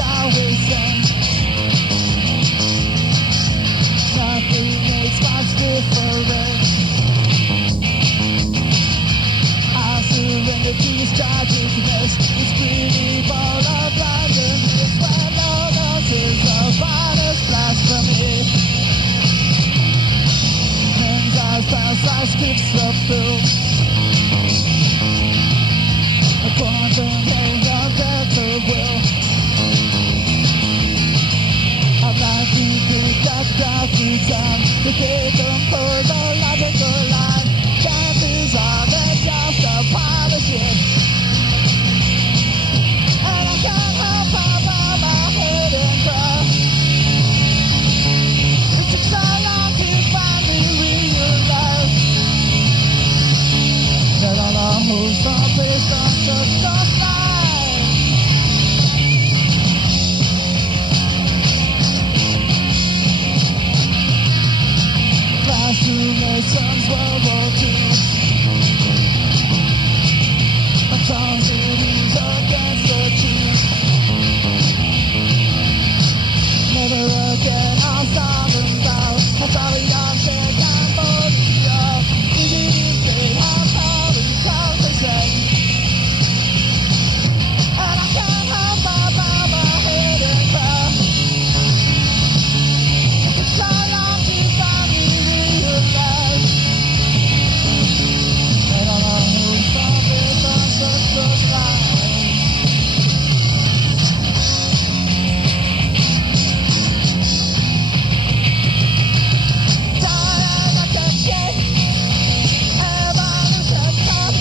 always same. Nothing makes much difference. I surrender to this tragicness. It's pretty ball of randomness. When logos is a finest blasphemy. Hands eyes pass, our scripts are filled. A quantum range of depth of will. I'd like to think that graph through time. The kingdom for the logical line. Chances are they're just a pile of shit. And I can't help but bow my head and cry. It took so long to finally realize that all our hopes are based on just a lie. Classroom lessons, World War II. Atrocities against the truth. Never again I'll stop and bow. That's all we all said, Cambodia. Easy to say, I'm probably called the same. And I can't help but bow my head and cry. It took so long to finally realize that all our hopes are built on such a lie. Dying like a shit, evolution come.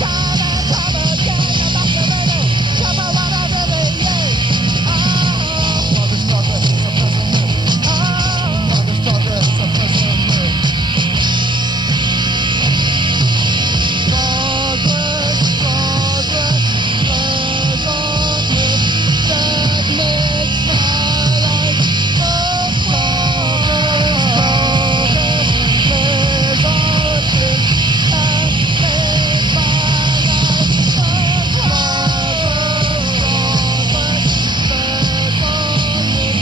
Time and time again, I'm back to middle. Come on, what I really need. Progress, progress, suppressing me. Progress, progress, suppressing me. Progress, progress, press onward. That makes my life worth progress, progress, press onward. That makes my life worth progress, progress, press onward.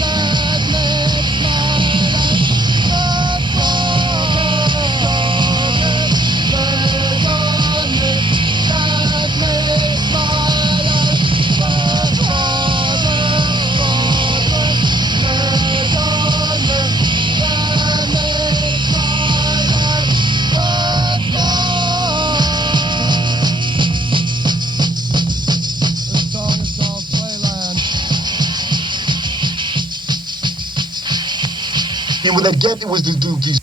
That makes my life worth progress, progress, press onward. That makes my life worth progress, progress, press onward. That makes my life This song is called Playland. And when I get it was the dookies.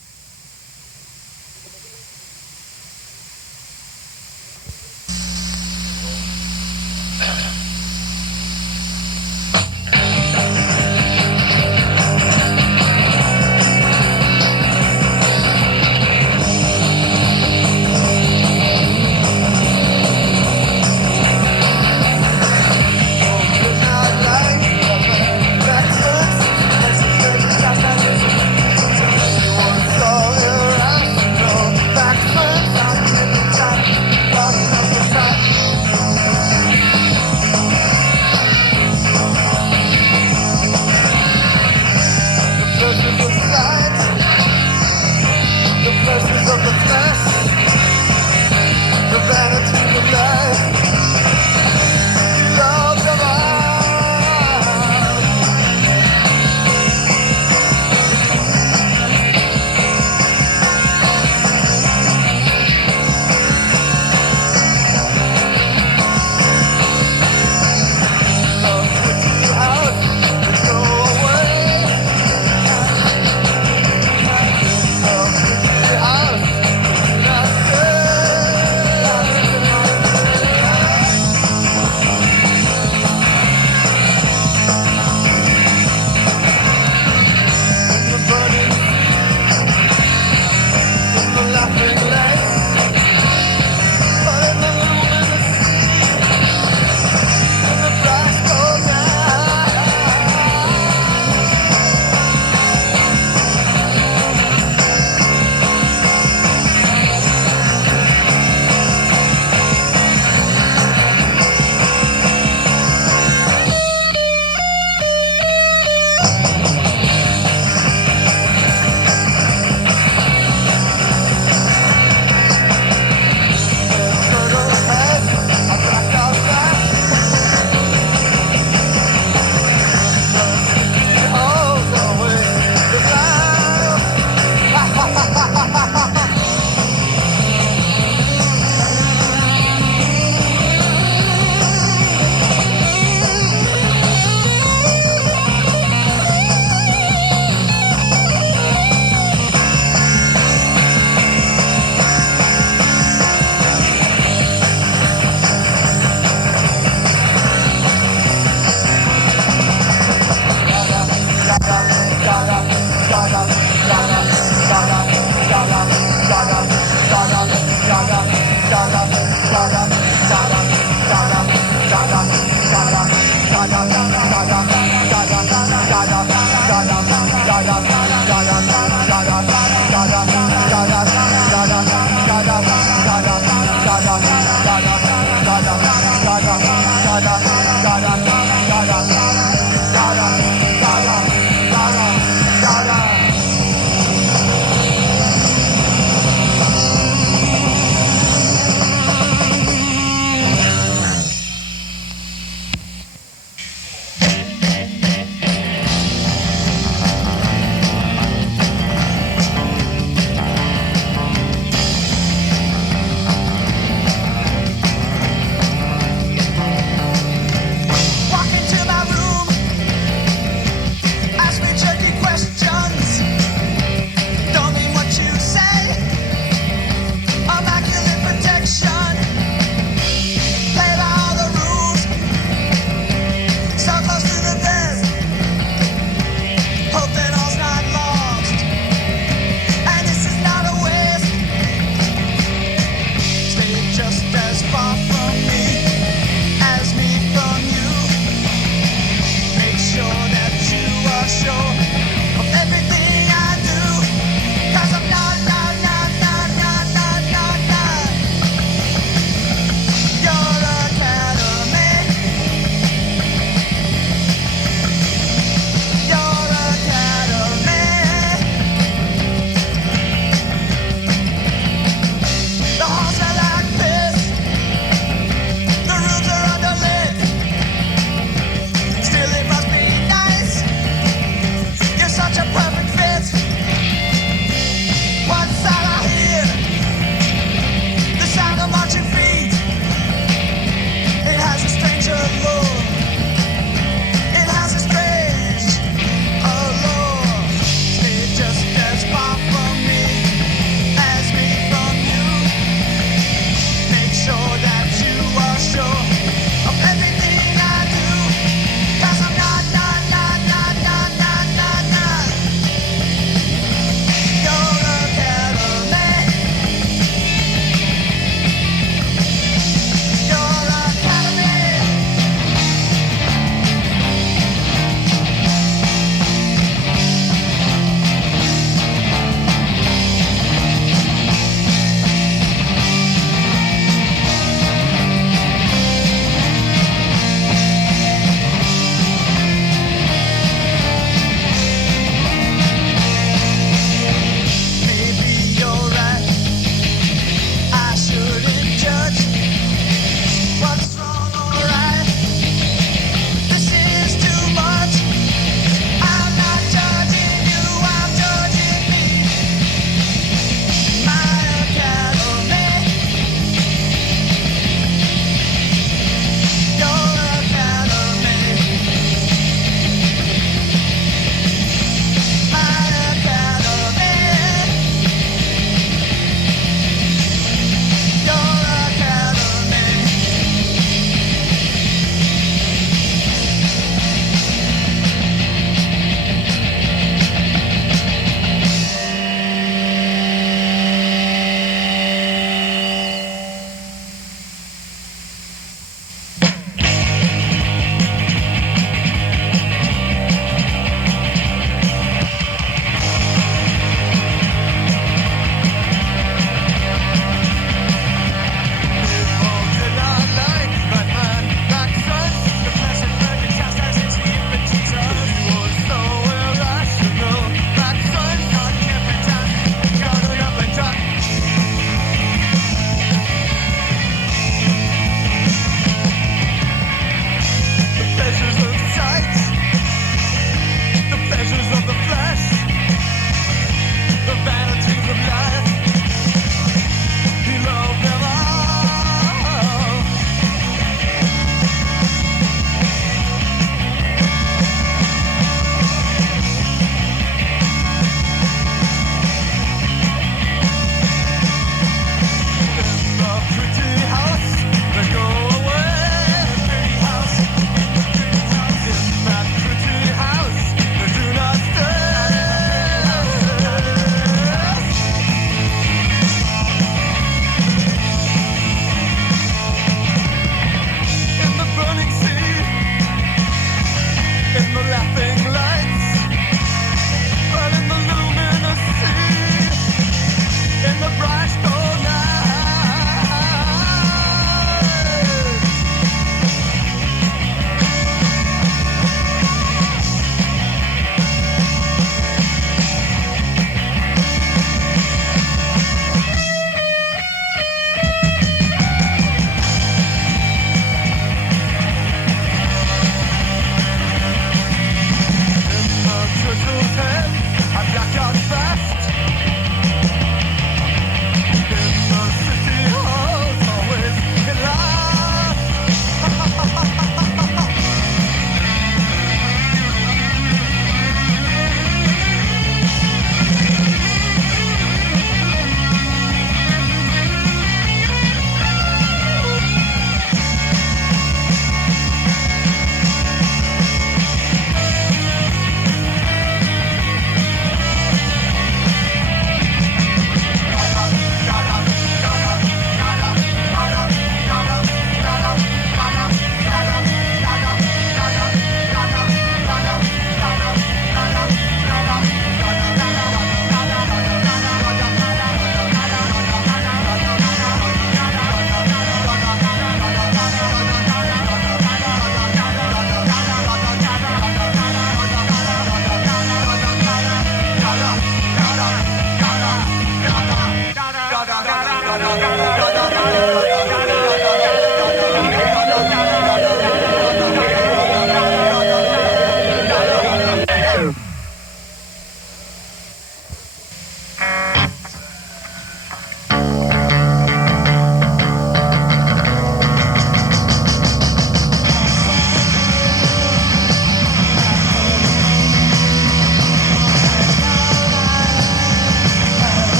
Breakfast,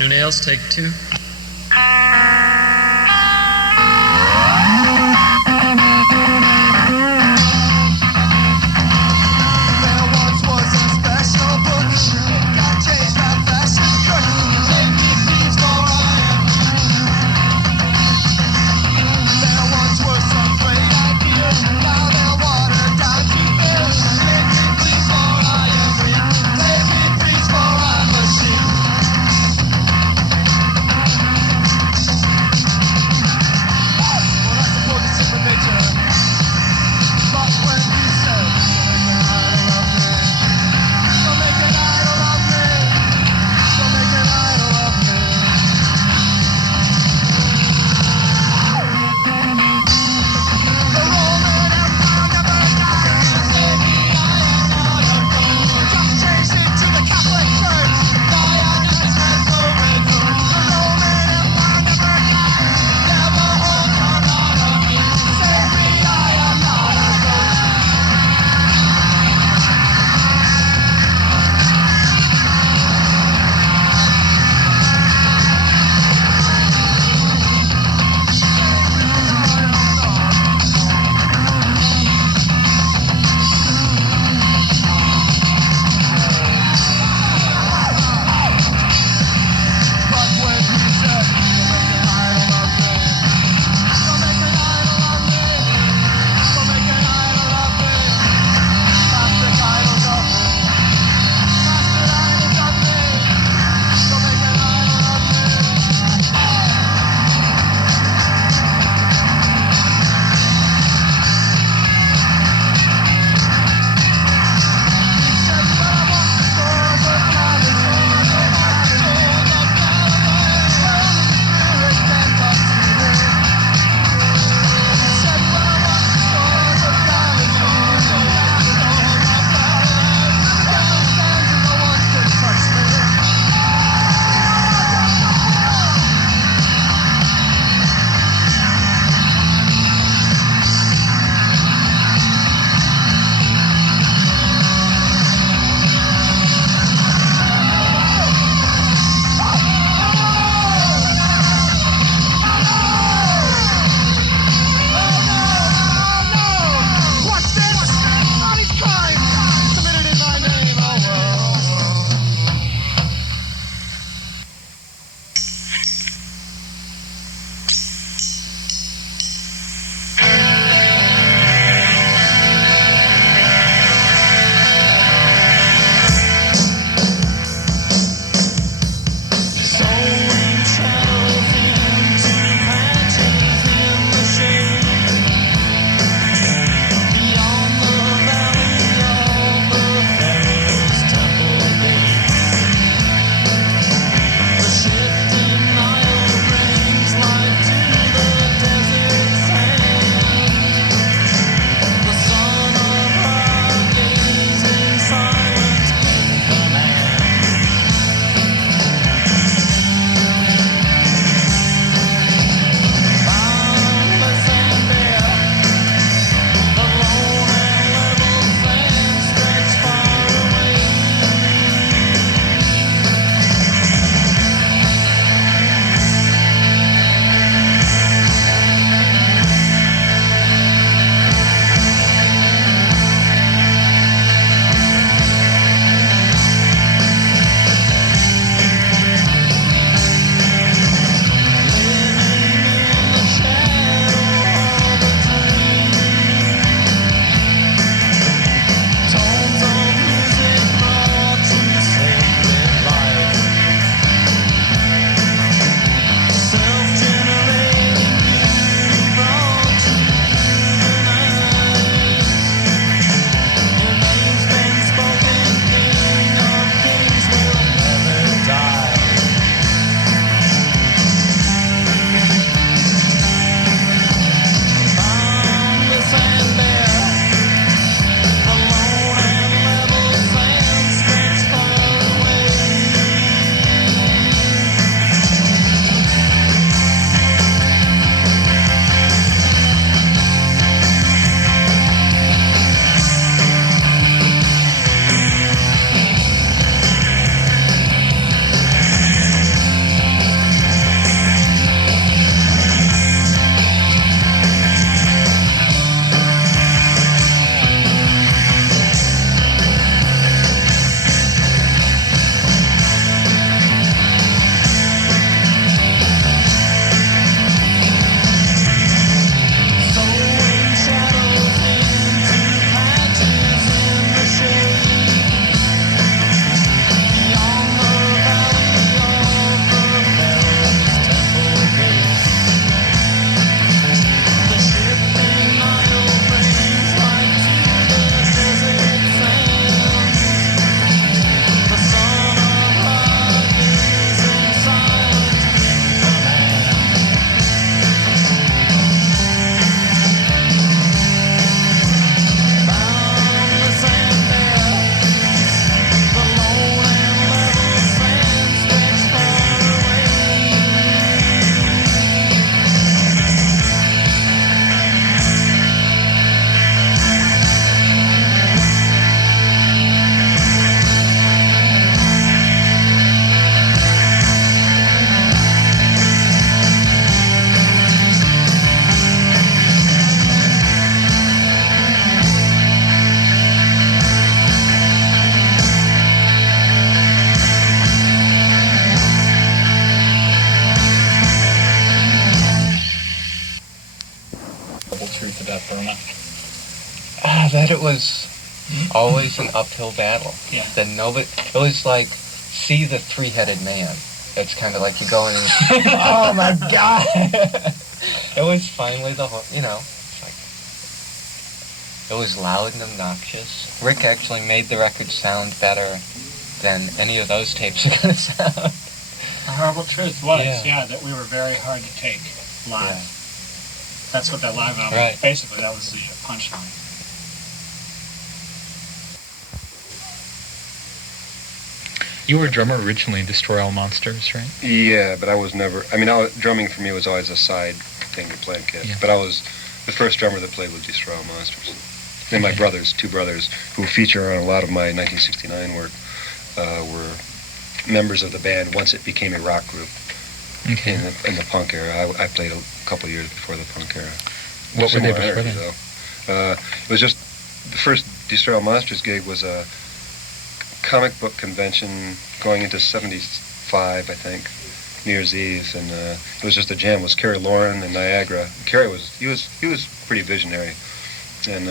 New nails, take 2. There once was a special book, got changed by fashion crook. Take me please for I am. There once was some great idea, now they're watered down to fear. Take me please for I am weak, take me please for I'm a sheep. about Burma? That it was always an uphill battle. Yeah. That nobody. It was like see the three-headed man. It's kind of like you go in and oh my god. It was finally the whole. It's like it was loud and obnoxious. Rick actually made the record sound better than any of those tapes are gonna sound. The horrible truth was, that we were very hard to take live. Yeah. That's what that live album, basically, that was the punchline. You were a drummer originally in Destroy All Monsters, right? Yeah, but I was never... drumming for me was always a side thing to play kit. Yeah. But I was the first drummer that played with Destroy All Monsters. And my brothers, two brothers, who feature on a lot of my 1969 work, were members of the band once it became a rock group. Okay. In the punk era. I played a couple of years before the punk era. What were they Similar before energy, then? though. It was just... The first Destroy All Monsters gig was a comic book convention going into 75, I think, New Year's Eve, and it was just a jam. It was Kerry Lauren and Niagara. Kerry was pretty visionary, and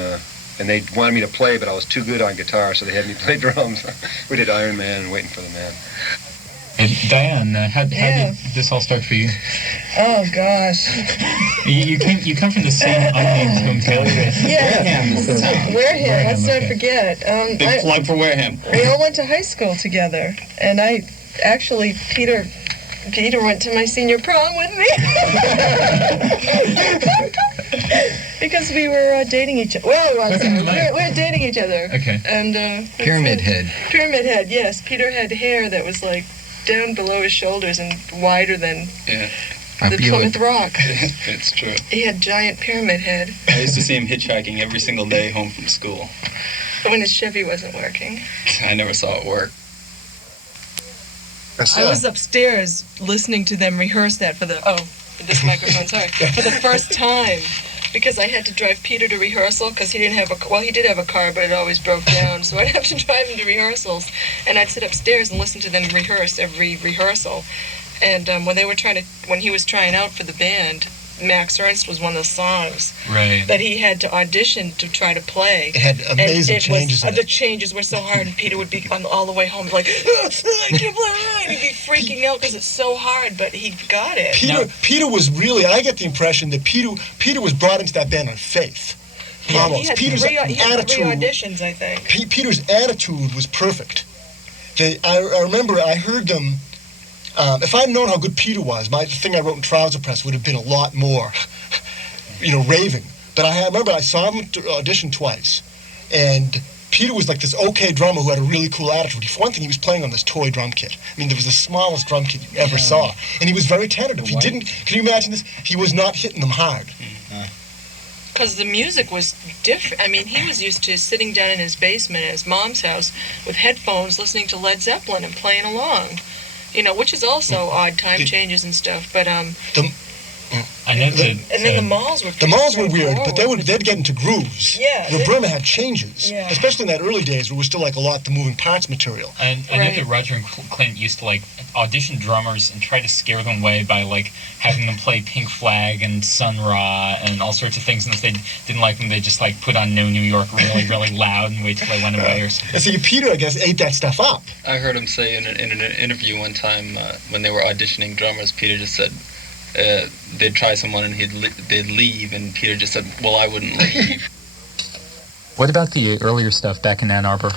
they wanted me to play, but I was too good on guitar, so they had me play drums. We did Iron Man and Waiting for the Man. And Diane, how did this all start for you? Oh gosh. You come from the same unnamed hometown. Yeah. Wareham. Let's not forget. Big plug for Wareham. We all went to high school together, and Peter went to my senior prom with me because we were dating each other. Well, we were dating each other. Okay. And Pyramid Head. Pyramid Head. Yes. Peter had hair that was like down below his shoulders and wider than the Plymouth Rock. It's true. He had giant pyramid head. I used to see him hitchhiking every single day home from school. When his Chevy wasn't working. I never saw it work. I was upstairs listening to them rehearse that for this microphone, sorry, for the first time. Because I had to drive Peter to rehearsal because he didn't have he did have a car, but it always broke down. So I'd have to drive him to rehearsals, and I'd sit upstairs and listen to them rehearse every rehearsal. And when he was trying out for the band, Max Ernst was one of the songs that he had to audition to try to play. It had amazing changes in it. The changes were so hard, and Peter would be all the way home like, I can't play it. He'd be freaking out because it's so hard, but he got it. Peter was really, I get the impression that Peter was brought into that band on faith. Yeah, Almost. he had Peter's three attitude, auditions, I think. Peter's attitude was perfect. I remember I heard them. If I'd known how good Peter was, the thing I wrote in Trouser Press would have been a lot more, raving. But I remember I saw him audition twice, and Peter was like this okay drummer who had a really cool attitude. For one thing, he was playing on this toy drum kit. I mean, there was the smallest drum kit you ever saw, and he was very tentative. He didn't. Can you imagine this? He was not hitting them hard. Because the music was different. I mean, he was used to sitting down in his basement at his mom's house with headphones, listening to Led Zeppelin and playing along. Which is also odd time changes and stuff, but then the malls were weird, but they'd get into grooves. Yeah. Where Burma had changes, especially in that early days where it was still like a lot of the moving parts material. And I know that Roger and Clint used to audition drummers and try to scare them away by having them play Pink Flag and Sun Ra and all sorts of things, and if they didn't like them, they just put on No New York really, really loud and wait till they went away or something. And so Peter, I guess, ate that stuff up. I heard him say in an interview one time when they were auditioning drummers, Peter just said they'd try someone and they'd leave, and Peter just said, well, I wouldn't leave. What about the earlier stuff back in Ann Arbor?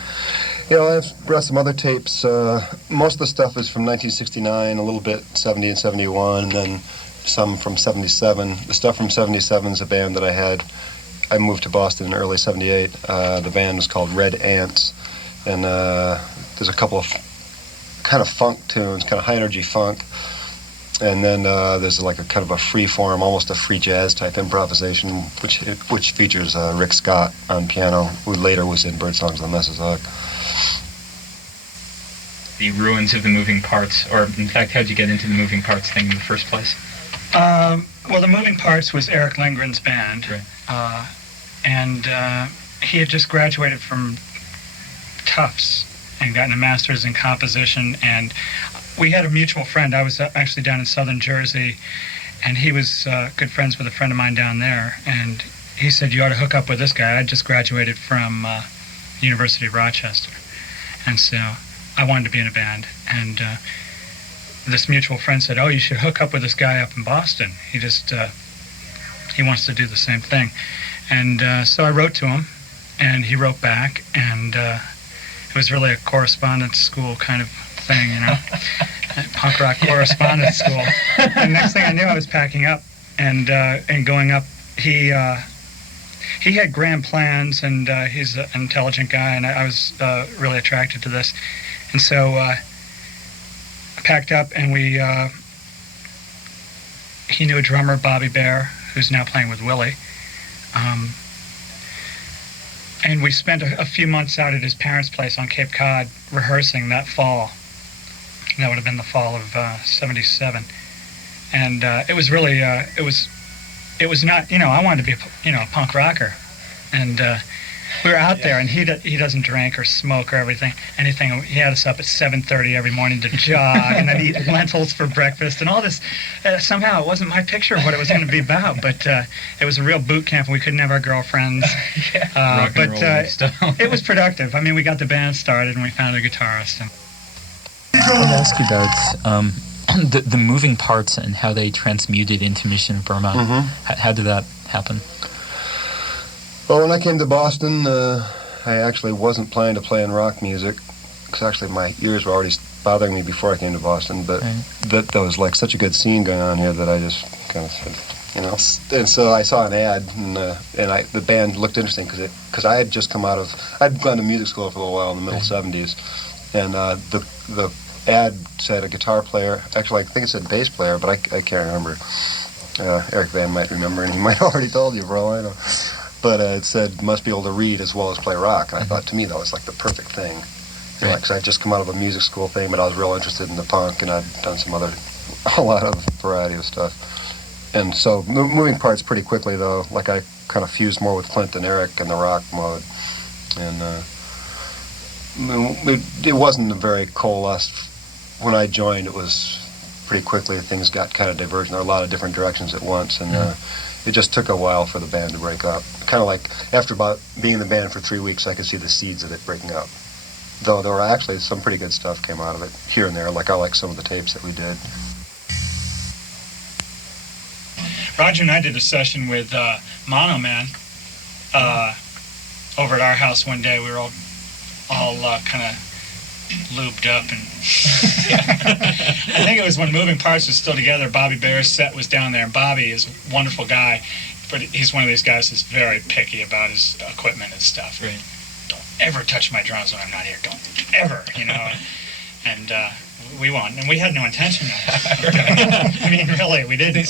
I've brought some other tapes. Most of the stuff is from 1969, a little bit 70 and 71, and then some from 77. The stuff from 77 is a band that I had. I moved to Boston in early 78. The band was called Red Ants, and there's a couple of kind of funk tunes, kind of high-energy funk. And then there's a kind of a free form, almost a free jazz type improvisation, which features Rick Scott on piano, who later was in Birdsongs on Mess's Hug. The ruins of the moving parts, or in fact, how'd you get into the moving parts thing in the first place? Well, the Moving Parts was Eric Lindgren's band, and he had just graduated from Tufts and gotten a master's in composition, and we had a mutual friend. I was actually down in southern Jersey, and he was good friends with a friend of mine down there, and he said, you ought to hook up with this guy. I just graduated from University of Rochester. And so I wanted to be in a band. And this mutual friend said, oh, you should hook up with this guy up in Boston. He wants to do the same thing. And so I wrote to him, and he wrote back, and it was really a correspondence school kind of thing, you know, punk rock correspondence school. And next thing I knew, I was packing up and going up. He had grand plans, and he's an intelligent guy, and I was really attracted to this. And so I packed up, and he knew a drummer, Bobby Bear, who's now playing with Willie. And we spent a few months out at his parents' place on Cape Cod rehearsing that fall. That would have been the fall of '77. And it was really, it was not, you know, I wanted to be, you know, a punk rocker. And we were out there, and he doesn't drink or smoke or anything. He had us up at 7:30 every morning to jog and then eat lentils for breakfast and all this. Somehow it wasn't my picture of what it was going to be about, but it was a real boot camp, and we couldn't have our girlfriends. But it was productive. I mean, we got the band started, and we found a guitarist. And I want to ask you about the moving parts and how they transmuted into Mission Burma. Mm-hmm. How did that happen? Well, when I came to Boston, I actually wasn't planning to play in rock music, because actually my ears were already bothering me before I came to Boston, but there was like such a good scene going on here that I just kind of said, you know. And so I saw an ad, and the band looked interesting, because I had just come out of, I'd gone to music school for a little while in the middle 70s, and the ad said a guitar player, actually I think it said bass player, but I can't remember. Eric Van might remember, and he might have already told you, bro, I know. But it said must be able to read as well as play rock, and I thought, to me that was like the perfect thing. You know, because I'd just come out of a music school thing, but I was real interested in the punk, and I'd done a lot of variety of stuff. And so moving parts pretty quickly, though, like I kind of fused more with Clint and Eric in the rock mode, and it wasn't a very coalesced. When I joined, it was pretty quickly things got kind of divergent. There were a lot of different directions at once, and it just took a while for the band to break up. Kind of like after about being in the band for 3 weeks, I could see the seeds of it breaking up. Though there were actually some pretty good stuff came out of it here and there. Like I like some of the tapes that we did. Roger and I did a session with Mono Man over at our house one day. We were all kind of looped up, and I think it was when Moving Parts was still together. Bobby Bear's set was down there, and Bobby is a wonderful guy, but he's one of these guys who's very picky about his equipment and stuff. Right. Don't ever touch my drums when I'm not here. Don't ever, you know. And we won, and we had no intention of it. I mean, really, we didn't.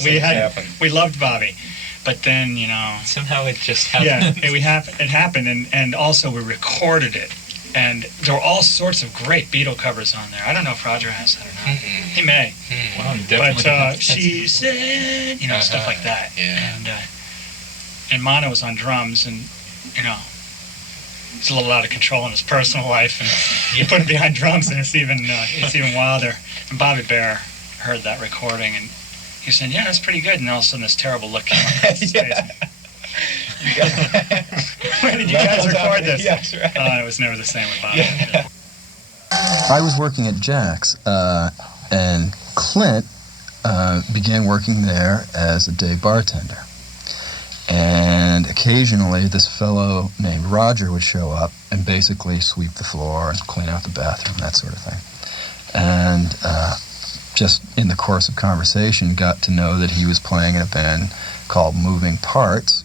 We loved Bobby, but then, you know, somehow it just happened. Yeah, it happened, and also we recorded it. And there were all sorts of great Beatle covers on there. I don't know if Roger has that or not. Mm-hmm. He may. Wow, definitely. But she said, you know, stuff like that. Yeah. And Mono was on drums, and, you know, he's a little out of control in his personal life, and you put him behind drums, and it's even wilder. And Bobby Bear heard that recording, and he said, yeah, that's pretty good. And all of a sudden, this terrible look came across his face. When did you guys record this? Yes, right. It was never the same with Bobby. Yeah. I was working at Jack's, and Clint began working there as a day bartender. And occasionally this fellow named Roger would show up and basically sweep the floor and clean out the bathroom, that sort of thing. And just in the course of conversation, got to know that he was playing in a band called Moving Parts,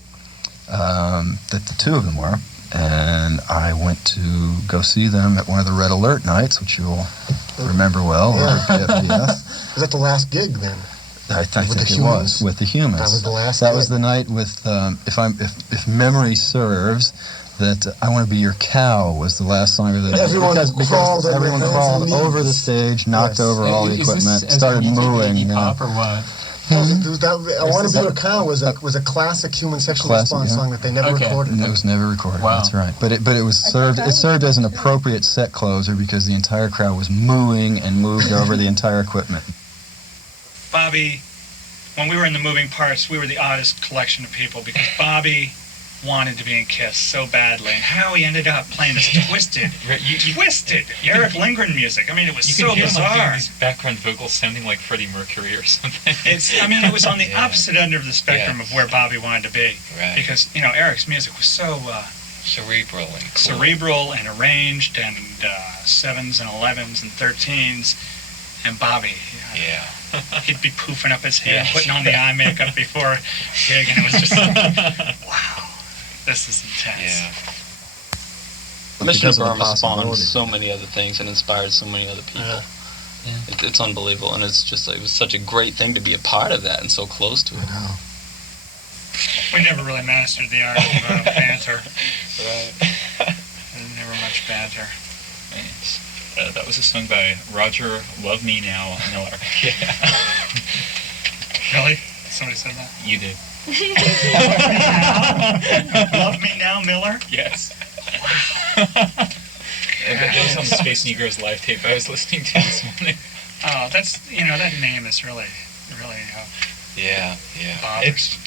that the two of them were, and I went to go see them at one of the Red Alert nights, which you'll remember well, over at BFBF. Was that the last gig then? I think it was, with the Humans. That was the last That gig. was the night with, if memory serves, that I Want to Be Your Cow was the last song of the Everyone crawled on everyone their hands crawled and over the knees. stage, knocked over all the equipment, started mooing. Pop or what? I Want to Be Your Cow was a classic Human Sexual Response song that they never recorded. It was never recorded. Wow. That's right. But it was served. It served as an appropriate set closer because the entire crowd was mooing and moved over the entire equipment. Bobby, when we were in the Moving Parts, we were the oddest collection of people because Bobby wanted to be in Kiss so badly, and how he ended up playing this twisted Eric Lindgren music. I mean, it was so bizarre. These background vocals sounding like Freddie Mercury or something. It was on the opposite end of the spectrum of where Bobby wanted to be. Right. Because, Eric's music was so cerebral and cool. cerebral and arranged, and 7s and 11s and 13s, and Bobby. He'd be poofing up his hair, putting on the eye makeup before a gig, and it was just wow, this is intense. Yeah. Mission Because of the Burma spawned possibility. so many other things and inspired so many other people. It's unbelievable, and it's just it was such a great thing to be a part of that and so close to it. We never really mastered the art of banter. Right. Never much banter. Thanks. That was a song by Roger Love Me Now Miller. Really? Somebody said that? You did. Love Me Now, Miller? Yes. That was on the Space Negroes live tape I was listening to this morning. Oh, that's, that name is really bothers.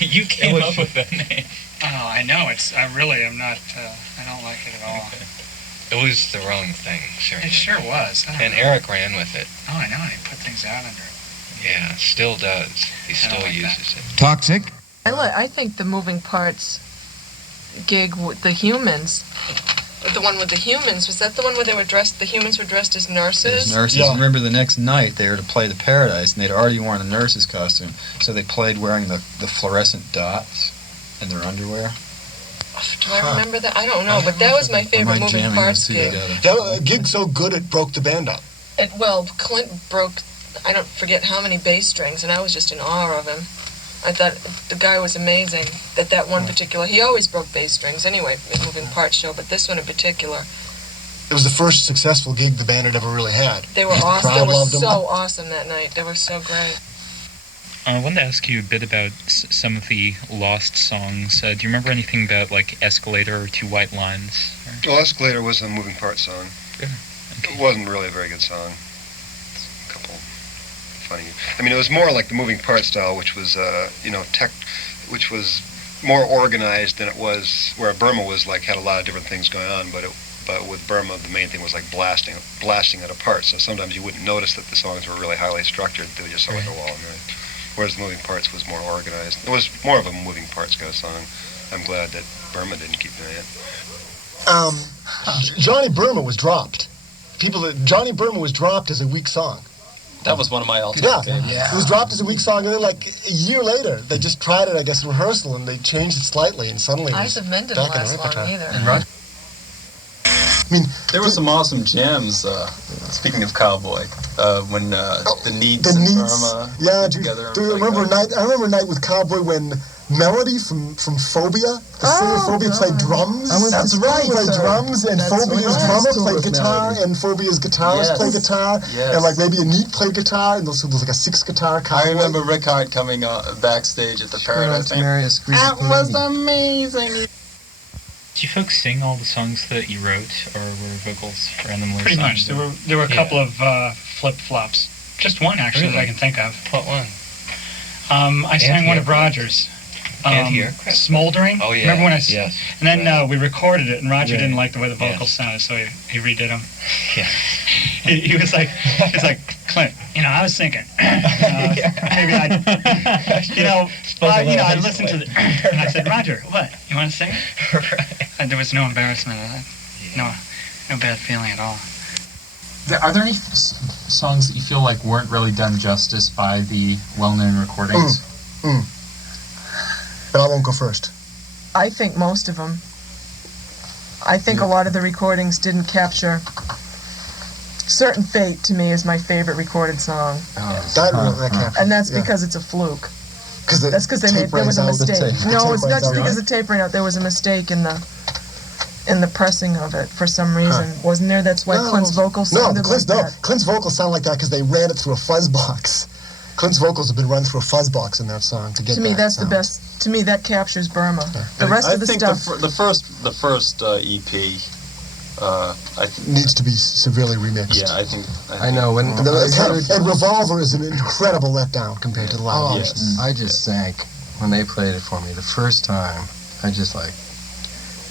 You came up with that name. Oh, I know. I really am not, I don't like it at all. Okay. It was the wrong thing, certainly. It sure was. And Eric ran with it. Oh, I know. And he put things out under it. Yeah, still does. He still like uses it. Toxic. I think the Moving Parts gig with the Humans, the one with the Humans, was that the one where the humans were dressed as nurses? As nurses. Yeah. Remember, the next night they were to play the Paradise, and they'd already worn a nurse's costume, so they played wearing the fluorescent dots in their underwear. Do I remember that? I don't know, but that was my favorite Moving Parts gig. That gig so good it broke the band up. Clint broke, I don't forget how many bass strings, and I was just in awe of him. I thought the guy was amazing. That one particular, he always broke bass strings anyway, in Moving Parts show, but this one in particular. It was the first successful gig the band had ever really had. They were awesome. They crowd were loved them. so awesome that night. They were so great. I wanted to ask you a bit about some of the lost songs. Do you remember anything about, like, Escalator or Two White Lines? Well, Escalator was a Moving Parts song. Yeah. It wasn't really a very good song. A couple funny. I mean, it was more like the Moving Parts style, which was, which was more organized than it was, where Burma was like had a lot of different things going on, but with Burma, the main thing was like blasting it apart. So sometimes you wouldn't notice that the songs were really highly structured. They were just like a wall. Right? Whereas the Moving Parts was more organized. It was more of a Moving Parts kind of song. I'm glad that Burma didn't keep doing it. Johnny Burma was dropped. Johnny Burma was dropped as a weak song. That was one of my all-time favorites. It was dropped as a weak song, and then like a year later, they just tried it, I guess, in rehearsal, and they changed it slightly, and suddenly it was Eyes of Men didn't back in the last long repertoire. either. I mean, There were some awesome jams, speaking of Cowboy, when the Neats the and Neats, Burma yeah. were together. Do you remember a night? I remember a night with Cowboy when Melody from Phobia, the singer Phobia, played drums. That's right. Played drums, and Phobia's drummer played guitar, and Phobia's guitarist played guitar, and like maybe a Neat played guitar, and there was like a 6-guitar Cowboy. I remember Rick Hart coming backstage at the Paradise. That was amazing. Did you folks sing all the songs that you wrote, or were vocals randomly Pretty assigned? much. There were a couple of flip-flops. Just one, actually, that I can think of. What one? I sang one of Roger's. And here? Smoldering. Oh, yeah. Remember when Yes. And then we recorded it, and Roger Right. didn't like the way the vocals Yes. sounded, so he redid them. Yeah. He was like, Clint, I was thinking, maybe I listened to and I said, Roger, what? You want to sing it? Right. And there was no embarrassment of that. No bad feeling at all. Are there any songs that you feel like weren't really done justice by the well-known recordings? But I won't go first. I think most of them. I think a lot of the recordings didn't capture. Certain Fate to me is my favorite recorded song, That captured. and that's because it's a fluke. That's because there was a mistake. No, it's not because the tape ran out. There was a mistake in the pressing of it for some reason, wasn't there? That's why Clint's vocals sounded like that. Clint's vocals sound like that because they ran it through a fuzz box. Clint's vocals have been run through a fuzz box in that song to get. To me, that's the best. To me, that captures Burma. The rest of the stuff the first EP, needs to be severely remixed. Yeah, I think I know when And Revolver is an incredible letdown compared to the live version. I just sank when they played it for me the first time. I just like,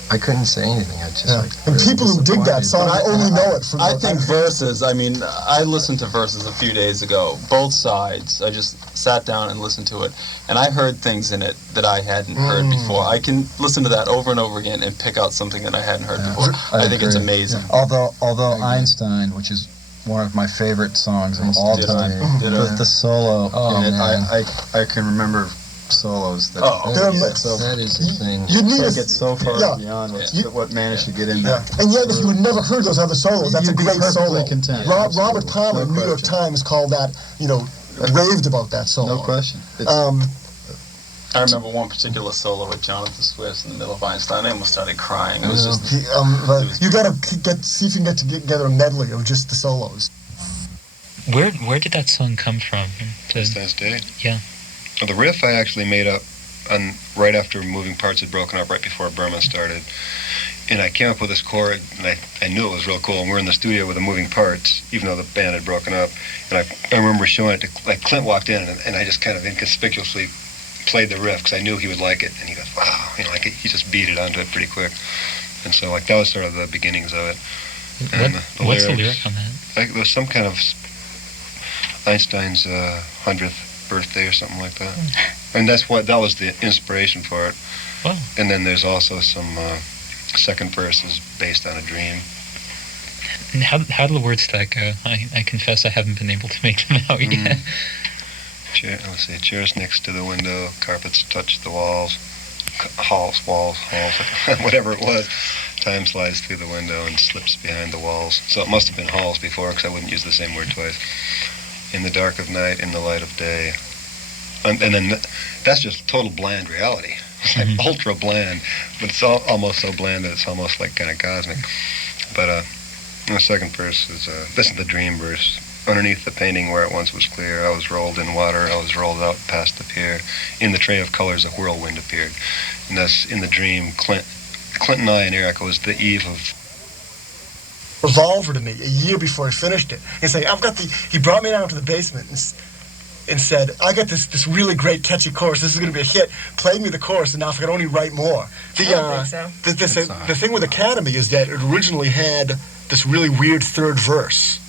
I couldn't say anything. I just like. And really people who dig that song, I only know it from. I think verses. I mean, I listened to verses a few days ago, both sides. I just sat down and listened to it, and I heard things in it that I hadn't heard before. I can listen to that over and over again and pick out something that I hadn't heard before. I think it's amazing. Although Einstein, which is one of my favorite songs of all time, the solo in it, I can remember solos that that is the thing. You need to get so far beyond what managed to get in there. And yet, if you had never heard those other solos, that's a great solo. Content. Robert Palmer, New York Times, called that, raved about that solo. No question. I remember one particular solo with Jonathan Swift in the middle of Einstein. I almost started crying. It was just. You gotta see if you can get together a medley of just the solos. Where did that song come from? Einstein's Day? Yeah. Well, the riff I actually made up right after Moving Parts had broken up, right before Burma started. And I came up with this chord, and I knew it was real cool. And we're in the studio with the Moving Parts, even though the band had broken up. And I remember showing it to, Clint walked in, and I just kind of inconspicuously played the riff, because I knew he would like it. And he goes, wow, he just beat it onto it pretty quick. And so, that was sort of the beginnings of it. And what's the lyric on that? There was some kind of Einstein's 100th birthday or something like that. And that was the inspiration for it. Wow. And then there's also some second verse is based on a dream. And how do the words to that go? I confess I haven't been able to make them out yet. Chairs next to the window, carpets touch the walls, walls, whatever it was. Time slides through the window and slips behind the walls. So it must have been halls before, because I wouldn't use the same word twice. In the dark of night, in the light of day. And then that's just total bland reality. It's like ultra bland, but it's almost so bland that it's almost like kind of cosmic. But the second verse is, this is the dream verse. Underneath the painting where it once was clear, I was rolled in water, I was rolled out past the pier. In the tray of colors, a whirlwind appeared. And thus, in the dream, Clint and I and Eric was the eve of Revolver to me a year before he finished it. He's like, he brought me down to the basement and said, I got this really great catchy chorus. This is going to be a hit. Played me the chorus, and now if I could only write more. The thing with Academy is that it originally had this really weird third verse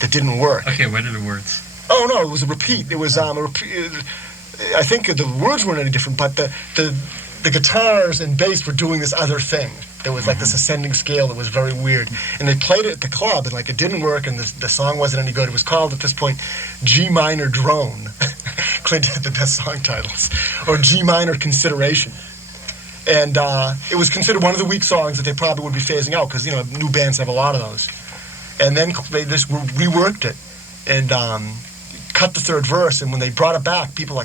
that didn't work. Okay, what are the words? Oh no, it was a repeat. It was a repeat. I think the words weren't any different, but the guitars and bass were doing this other thing. There was this ascending scale that was very weird. And they played it at the club, and it didn't work, and the song wasn't any good. It was called, at this point, G Minor Drone. Clint had the best song titles. Or G Minor Consideration. And it was considered one of the weak songs that they probably would be phasing out, because, new bands have a lot of those. And then they just reworked it and cut the third verse, and when they brought it back, people,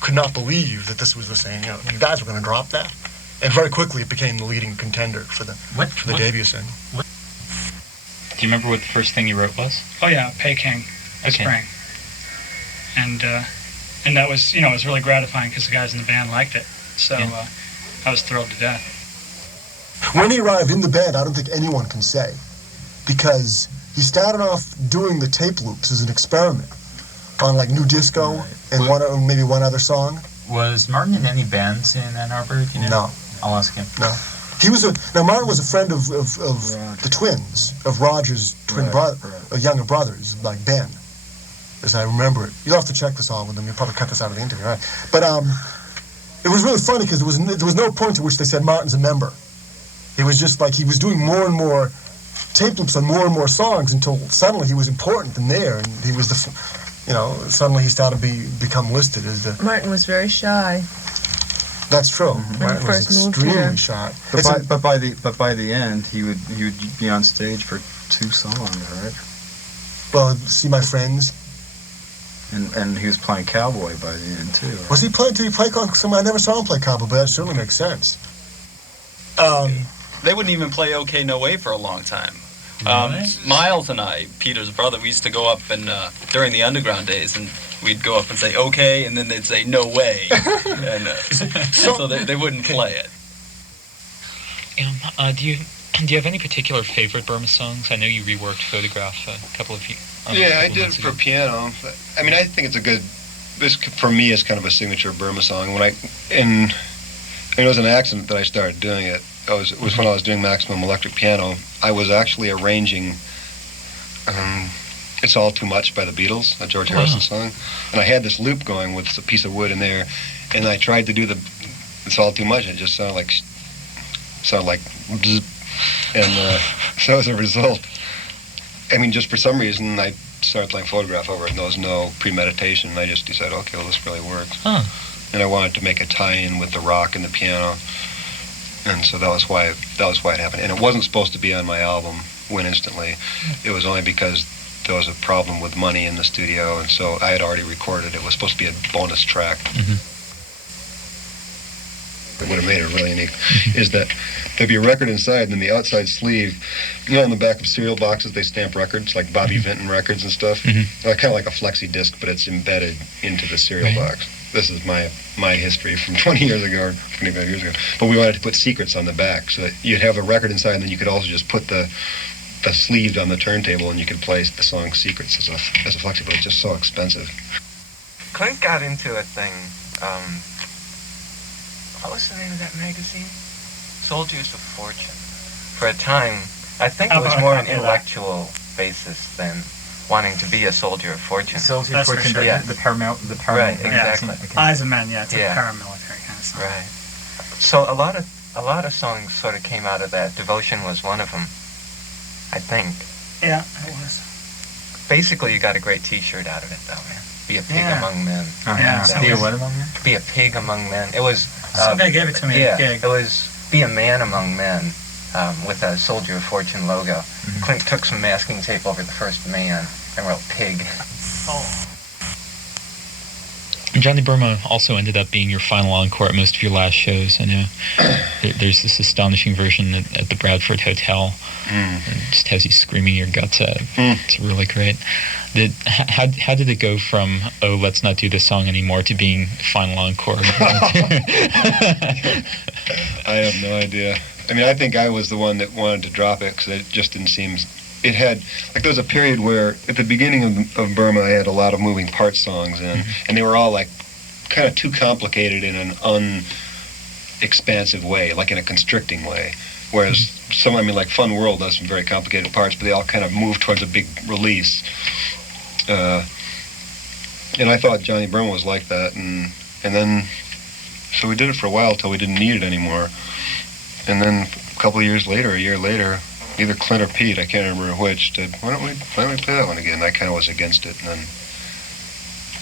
could not believe that this was the same. You guys were going to drop that? And very quickly it became the leading contender for the debut single. Do you remember what the first thing you wrote was? Oh yeah, Peking, Spring. And that was, it was really gratifying because the guys in the band liked it. So I was thrilled to death. When he arrived in the band, I don't think anyone can say, because he started off doing the tape loops as an experiment on New Disco and maybe one other song. Was Martin in any bands in Ann Arbor? No. I'll ask him. No. Martin was a friend of the twins, of Roger's twin brother, younger brothers, like Ben, as I remember it. You'll have to check this all with them. You'll probably cut this out of the interview, right? But it was really funny because there was no point to which they said Martin's a member. It was just he was doing more and more tape loops on more and more songs until suddenly he was important and there, and he was suddenly he started to become listed as the... Martin was very shy. That's true. Martin was extremely shy. But by the end, he would be on stage for 2 songs, right? Well, See My Friends. And he was playing cowboy by the end too. Right? Was he playing? Did he play some? I never saw him play cowboy, but that certainly makes sense. They wouldn't even play OK No Way for a long time. Miles and I, Peter's brother, we used to go up and during the underground days, and we'd go up and say okay, and then they'd say no way, and so they wouldn't play it. Do you have any particular favorite Burma songs? I know you reworked Photograph a couple of years. Yeah, I did for piano. I mean, I think it's a good. This for me is kind of a signature Burma song. It was an accident that I started doing it. It was when I was doing Maximum Electric Piano. I was actually arranging It's All Too Much by the Beatles, a George Harrison song. And I had this loop going with a piece of wood in there, and I tried to do It's All Too Much. It just sounded like bzz. And so as a result, I mean, just for some reason, I started playing Photograph over it, and there was no premeditation. And I just decided, okay, well, this really works. And I wanted to make a tie-in with the rock and the piano, and so that was why it happened. And it wasn't supposed to be on my album, Win Instantly. It was only because there was a problem with money in the studio, and so I had already recorded. It was supposed to be a bonus track. What would have made it really unique is that there'd be a record inside, and then the outside sleeve, on the back of cereal boxes, they stamp records, like Bobby Vinton records and stuff. Kind of like a flexi disc, but it's embedded into the cereal box. This is my history from 20 years ago, or 25 years ago. But we wanted to put secrets on the back, so that you'd have a record inside, and then you could also just put the sleeve on the turntable, and you could play the song Secrets as a flexi, but it's just so expensive. Clint got into a thing, what was the name of that magazine? Soldiers of Fortune. For a time, I think it was more an intellectual basis than wanting to be a soldier of fortune. Soldier of Fortune, sure. Yeah. the paramount. Right, exactly. Eyes of Men, it's a paramilitary kind of song. Right. So a lot of songs sort of came out of that. Devotion was one of them, I think. Yeah, it was. Basically, you got a great T-shirt out of it, though, man. Be a pig among men. Be a what among men? Be a pig among men. It was. Somebody gave it to me at a gig. It was Be a Man Among Men, with a Soldier of Fortune logo. Clint took some masking tape over the first man and wrote pig. Johnny Burma also ended up being your final encore at most of your last shows. I know there's this astonishing version at the Bradford Hotel. It just has you screaming your guts out. It's really great. How did it go from, oh, let's not do this song anymore, to being final encore? I have no idea. I mean, I think I was the one that wanted to drop it because it just didn't seem... It had, like, there was a period where at the beginning of Burma, I had a lot of moving parts songs in, and they were all like kind of too complicated in an unexpansive way, like in a constricting way. Whereas like Fun World does some very complicated parts, but they all kind of move towards a big release. And I thought Johnny Burma was like that, and then so we did it for a while till we didn't need it anymore. And then a couple of years later, a year later, either Clint or Pete, I can't remember which, said, why don't we play that one again? And I kind of was against it, and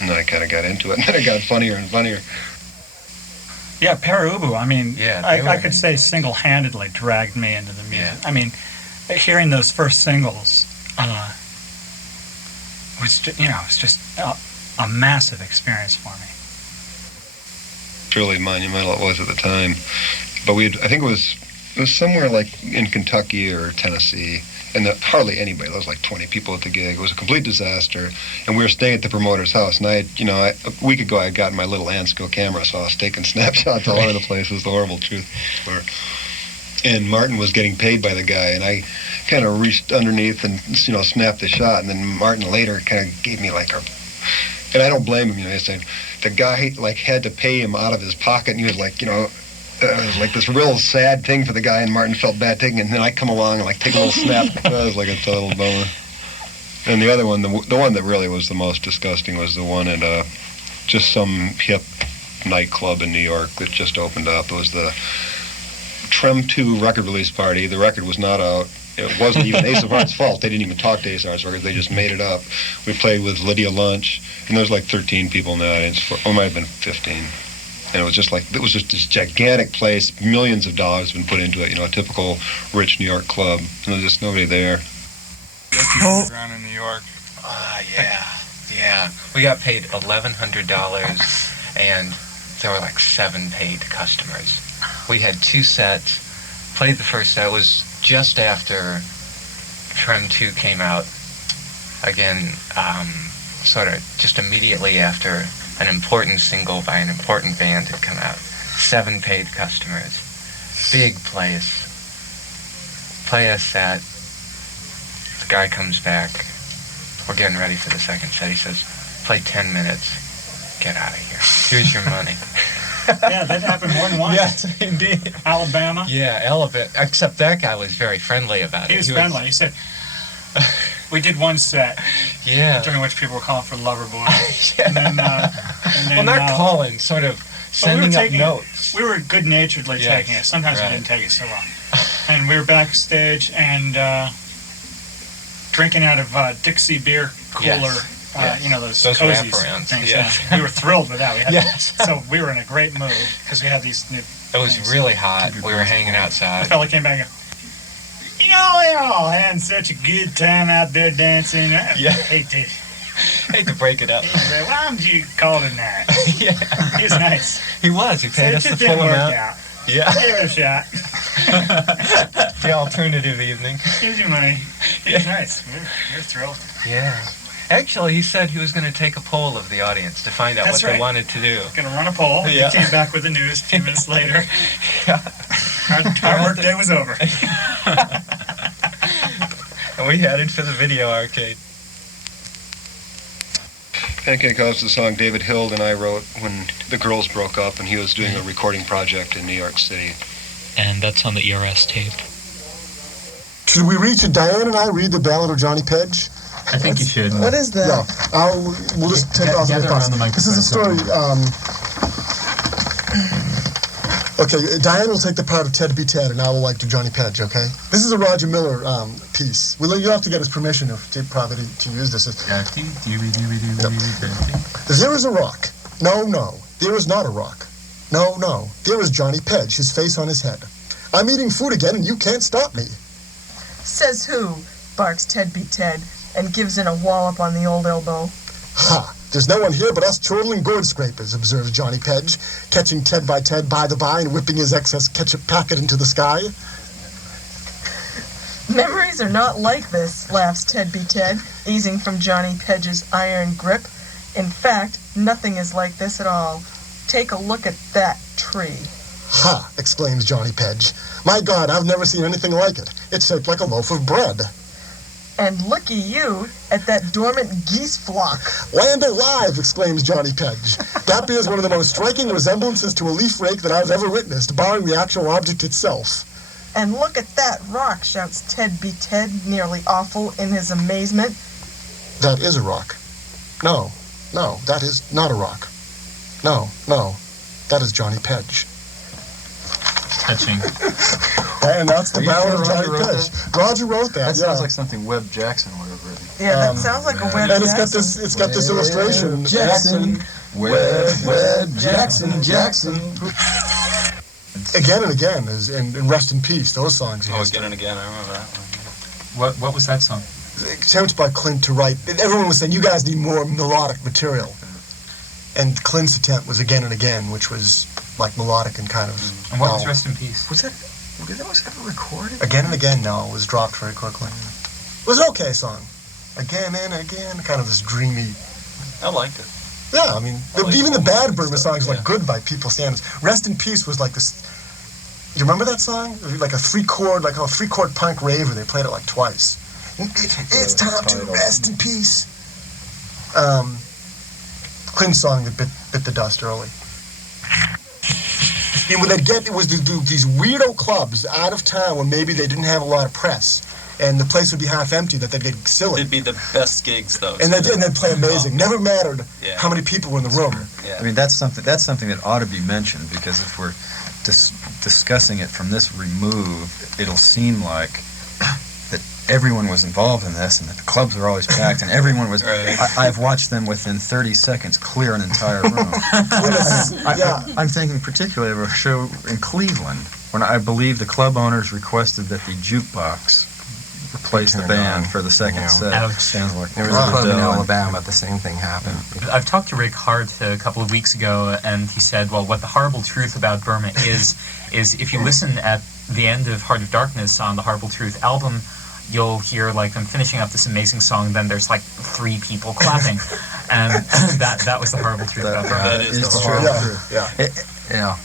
then I kind of got into it, and then it got funnier and funnier. Yeah, Perubu, I mean, Yeah, I could say single-handedly dragged me into the music. Yeah. I mean, hearing those first singles was just a massive experience for me. Truly monumental it was at the time. But I think it was somewhere like in Kentucky or Tennessee, and hardly anybody. There was like 20 people at the gig. It was a complete disaster, and we were staying at the promoter's house. And a week ago, I had gotten my little Ansco camera, so I was taking snapshots all over the place. It was the horrible truth. And Martin was getting paid by the guy, and I kind of reached underneath and snapped the shot. And then Martin later kind of gave me like and I don't blame him. I said the guy like had to pay him out of his pocket, and he was like, it was like this real sad thing for the guy, and Martin felt bad taking it, and then I come along and like take a little snap. That was like a total bummer. And the other one, the one that really was the most disgusting was the one at just some hip nightclub in New York that just opened up. It was the Trem 2 record release party. The record was not out. It wasn't even Ace of Hearts' fault. They didn't even talk to Ace of Hearts records. They just made it up. We played with Lydia Lunch, and there was like 13 people in the audience, or it might have been 15. And it was just this gigantic place. Millions of dollars have been put into it. A typical rich New York club, and there's just nobody there. Underground in New York. Yeah. We got paid $1,100, and there were like 7 paid customers. We had 2 sets. Played the first set. It was just after Trem 2 came out. Again, sort of just immediately after an important single by an important band had come out. 7 paid customers. Big place. Play a set. The guy comes back. We're getting ready for the second set. He says, play 10 minutes. Get out of here. Here's your money. Yeah, that happened more than once. Yes, indeed. Alabama. Yeah, Alabama. Except that guy was very friendly about it. He was friendly. He said, we did one set Yeah. during which people were calling for Loverboy. Yeah. And then, Well, not calling, sort of sending up notes. We were good-naturedly Yes, taking it. Sometimes right. we didn't take it so well. And we were backstage and drinking out of Dixie beer cooler. Yes. Yes. You know, those Those cozies wraparounds, things. yes. Yeah. We were thrilled with that. We had, Yes. So we were in a great mood because we had these new It was things. really hot. We were hanging The outside. fella came back and you know, they all had such a good time out there dancing. I Yeah. hate Hate to break it up. he said, why don't you call it a night? Yeah. He was nice. He was. He So paid it us the just full didn't work amount. out. Yeah. Give it a shot. The alternative evening. Here's your money. He was nice. We're thrilled. Yeah. Actually, he said he was going to take a poll of the audience to find out That's what right. they wanted to do. Gonna run a poll. Yeah. He came back with the news a few minutes later. Yeah. Our work day was over. And we headed for the video arcade. Pancake House is a song David Hild and I wrote when the girls broke up and he was doing a recording project in New York City. And that's on the ERS tape. Should we read? Should Diane and I read the Ballad of Johnny Pedge? I think you should. What is that? Yeah, we'll just take off the Gather around the This is a story. Okay, Diane will take the part of Ted Be Ted, and I will do Johnny Pedge. Okay, this is a Roger Miller piece. You have to get his permission probably to use this. There is a rock. No, there is not a rock. No, there is Johnny Pedge, his face on his head. I'm eating food again, and you can't stop me. Says who? Barks Ted Be Ted and gives in a wallop on the old elbow. Ha! There's no one here but us chortling gourd scrapers, observes Johnny Pedge, catching Ted by the by and whipping his excess ketchup packet into the sky. Memories are not like this, laughs Ted Be Ted, easing from Johnny Pedge's iron grip. In fact, nothing is like this at all. Take a look at that tree. Ha! Exclaims Johnny Pedge. My God, I've never seen anything like it. It's shaped like a loaf of bread. And looky you at that dormant geese flock. Land alive! Exclaims Johnny Pedge. That bears one of the most striking resemblances to a leaf rake that I've ever witnessed, barring the actual object itself. And look at that rock, shouts Ted Be Ted, nearly awful in his amazement. That is a rock. No, that is not a rock. No, that is Johnny Pedge. Touching. And that's the Are you Ballad sure of Roger Johnny wrote Pedge. Roger wrote that, That yeah. sounds like something Webb Jackson would have written. Yeah, that sounds like a Webb And Jackson. it's got this illustration. Webb Jackson. Again and again, and Rest in Peace, those songs. Oh, again and again, I remember that one. What was that song? Attempts by Clint to write. Everyone was saying, you guys need more melodic material. And Clint's attempt was Again and Again, which was melodic and kind of... And what was Rest in Peace? Was that ever recorded? Again and Again, no, it was dropped very quickly. It was an okay song. Again and again, kind of this dreamy... I liked it. Yeah, I mean, I like even the all bad that Burma stuff, songs yeah. good by people's standards. Rest in Peace was like this... You remember that song? Like a three-chord punk raver. They played it twice. It's time to rest in peace. Clint's song that bit the dust early. And when they'd get, it was these weirdo clubs out of town where maybe they didn't have a lot of press, and the place would be half empty, that they'd get silly. It'd be the best gigs, though. And they'd play amazing. Never mattered Yeah. how many people were in the room. Yeah. I mean, that's something that ought to be mentioned, because if we're discussing it from this remove, it'll seem like that everyone was involved in this, and that the clubs were always packed, and everyone was... Right. I've watched them within 30 seconds clear an entire room. I'm thinking particularly of a show in Cleveland, when I believe the club owners requested that the jukebox replace the band for the second set. Ouch. Sounds like There was a club in Alabama, the same thing happened. I've talked to Rick Hart a couple of weeks ago, and he said, well, what the horrible truth about Burma is if you listen at the end of Heart of Darkness on the Horrible Truth album, you'll hear them finishing up this amazing song, then there's 3 people clapping. And that was the horrible truth about Burma. That is the horrible truth. Yeah.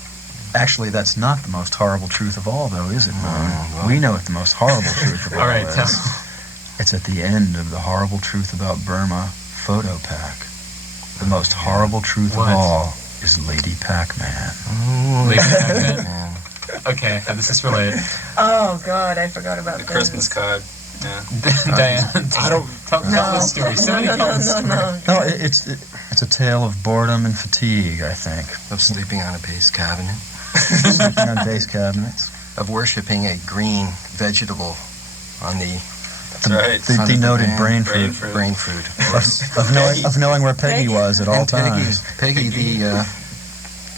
Actually, that's not the most horrible truth of all, though, is it, Norman? We know what the most horrible truth of all All right, is. It's at the end of the Horrible Truth About Burma photo pack. The most horrible truth What? of all is Lady Pac-Man. Lady Pac-Man? Okay, so this is related. Oh God, I forgot about The that. Christmas card. Yeah. Diane, I don't. tell the story. Somebody tell the story. No, it's a tale of boredom and fatigue, I think. Of sleeping on a base cabinet. Sleeping on base cabinets. Of worshipping a green vegetable on the That's right. The denoted brain fruit. Brain fruit. Of knowing where Peggy was at all And times. Peggy,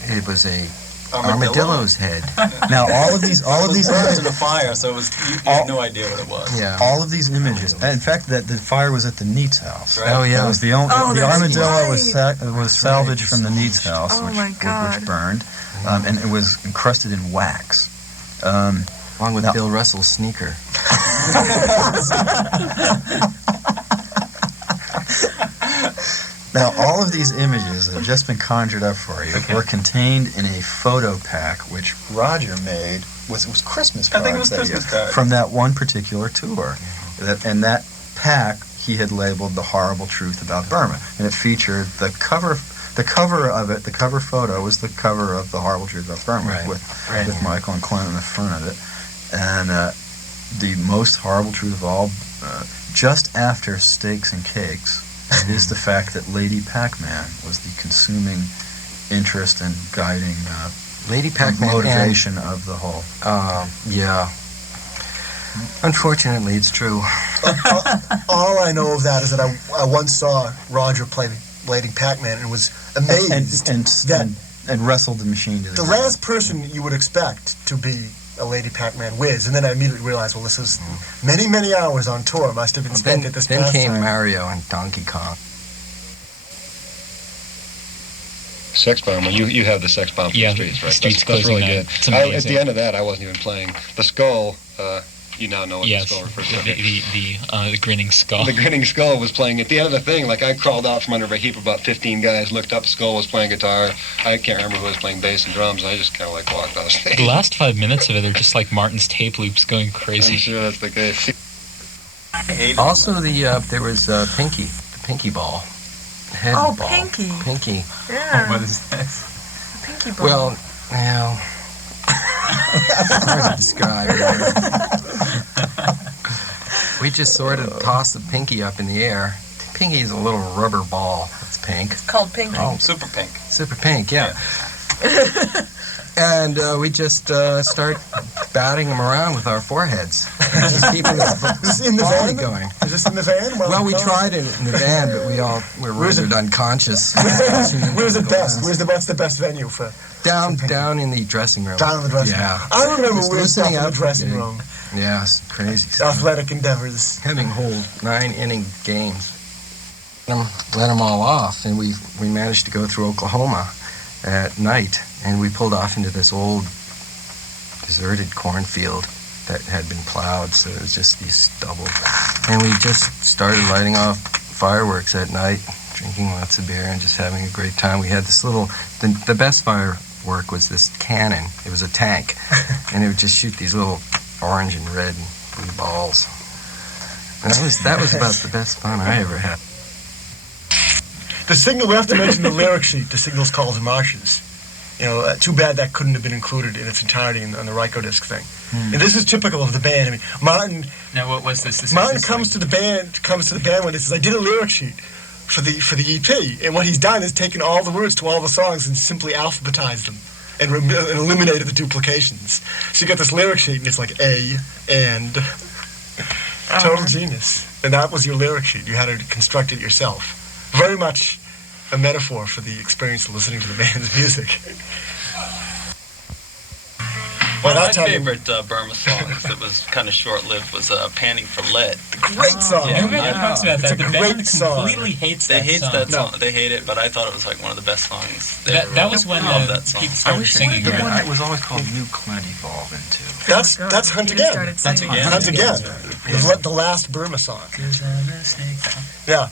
it was a armadillo's head. Now all of these burned in a fire, so you had no idea what it was. Yeah. all of these images. In fact, that the fire was at the Neat's house. Right. Oh yeah. It was the armadillo was salvaged right. from the Neat's house, Oh, my God. which burned, and it was encrusted in wax. Along with Bill Russell's sneaker. Now, all of these images that have just been conjured up for you were contained in a photo pack which Roger made. It was Christmas cards I think it was Christmas cards. from that one particular tour. And that pack he had labeled "The Horrible Truth About Burma," and it featured the cover of it. The cover photo was the cover of "The Horrible Truth About Burma" Right. with Michael and Clint in the front of it, and the most horrible truth of all, just after Steaks and Cakes, is the fact that Lady Pac-Man was the consuming interest and guiding Lady Pac-Man motivation of the whole. Yeah. Unfortunately, it's true. All I know of that is that I once saw Roger play Lady Pac-Man and was amazed and wrestled the machine to the the ground. last person you would expect to be a Lady Pac-Man whiz, and then I immediately realized, well, this is many, many hours on tour must have been spent at this Then came pastime. Mario and Donkey Kong. Sex Bomb, well, you have the Sex Bomb from Yeah, the Streets, right? Streets That's really Closing good. Night. It's amazing. At the end of that, I wasn't even playing. The skull, you now know what Yes, the skull refers to. the grinning skull. The grinning skull was playing at the end of the thing. Like, I crawled out from under a heap of about 15 guys, looked up, Skull was playing guitar. I can't remember who was playing bass and drums, and I just kind of like walked off stage. The last 5 minutes of it are just like Martin's tape loops going I'm crazy. sure that's the case. Also, there was Pinky, the Pinky ball. Head Oh, ball. Pinky. Pinky. Yeah. is this? Pinky ball. Well, yeah. Hard to describe. We just sort of toss the Pinky up in the air. Pinky is a little rubber ball. It's pink. It's called Pinky. Oh, Super pink. super pink, yeah. And we just start batting them around with our foreheads. And just keeping Is this in the volley van? going. Is this in the van? Well, we tried it in the van, but we all were Where's rendered it- unconscious. Where's the best? What's the best venue for? Down in the dressing room. Down in the dressing Yeah. room. I remember Just weird stuff loosening in the up, dressing getting- room. Yeah, it's crazy stuff. Athletic endeavors. Having whole 9-inning games. Let them all off, and we managed to go through Oklahoma at night, and we pulled off into this old deserted cornfield that had been plowed, so it was just these stubble. And we just started lighting off fireworks at night, drinking lots of beer and just having a great time. We had this the best firework was this cannon. It was a tank, and it would just shoot these little orange and red and blue balls. And that was about the best fun I ever had. The signal, we have to mention the lyric sheet, The Signals, Calls, and Marshes. You know, too bad that couldn't have been included in its entirety on the Ryko disc thing. And this is typical of the band. I mean, Martin Now, what was this? Martin comes to the band when he says, I did a lyric sheet for the EP, and what he's done is taken all the words to all the songs and simply alphabetized them and eliminated the duplications. So you get this lyric sheet, and it's like A, and total genius. And that was your lyric sheet. You had to construct it yourself. Very much a metaphor for the experience of listening to the band's music. One Well, of my favorite Burma songs that was kind of short-lived was Panning for Lead. Great song. Yeah. Everybody talks about It's that. a The great band song. completely hates They that hate song. that song. They hate it, but I thought it was like one of the best songs. That was when I love that song. people started singing The it. one that was always called New Clint evolved into. That's Hunt Again. That's again. Hunt Again. The last Burma song. Yeah.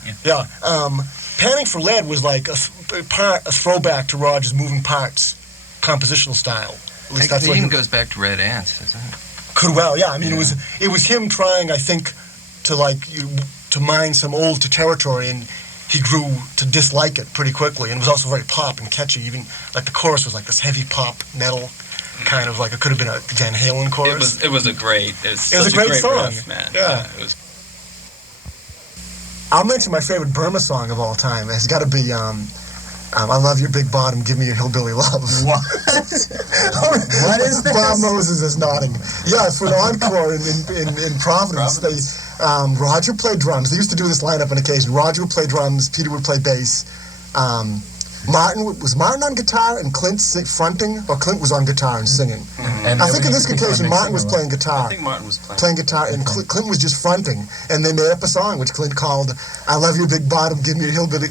Panning for Lead was like a throwback to Roger's moving parts compositional style. At least that's It what even he goes back to Red Ants, doesn't it? could well. Yeah, I mean, it was him trying, I think, to mine some old territory, and he grew to dislike it pretty quickly, and it was also very pop and catchy. Even like the chorus was like this heavy pop metal kind of like it could have been a Van Halen chorus. It was a great song, riff, man. Yeah. It was. I'll mention my favorite Burma song of all time. It's got to be I Love Your Big Bottom, Give Me Your Hillbilly Love. What? What is this? Bob Moses is nodding. Yeah, for an encore in Providence. They Roger played drums. They used to do this lineup on occasion. Roger would play drums, Peter would play bass. Martin on guitar and Clint fronting, or Clint was on guitar and singing. And I think in this occasion Martin was playing guitar. I think Martin was playing guitar, and Clint was just fronting. And they made up a song which Clint called "I Love Your Big Bottom, Give Me Your Hillbilly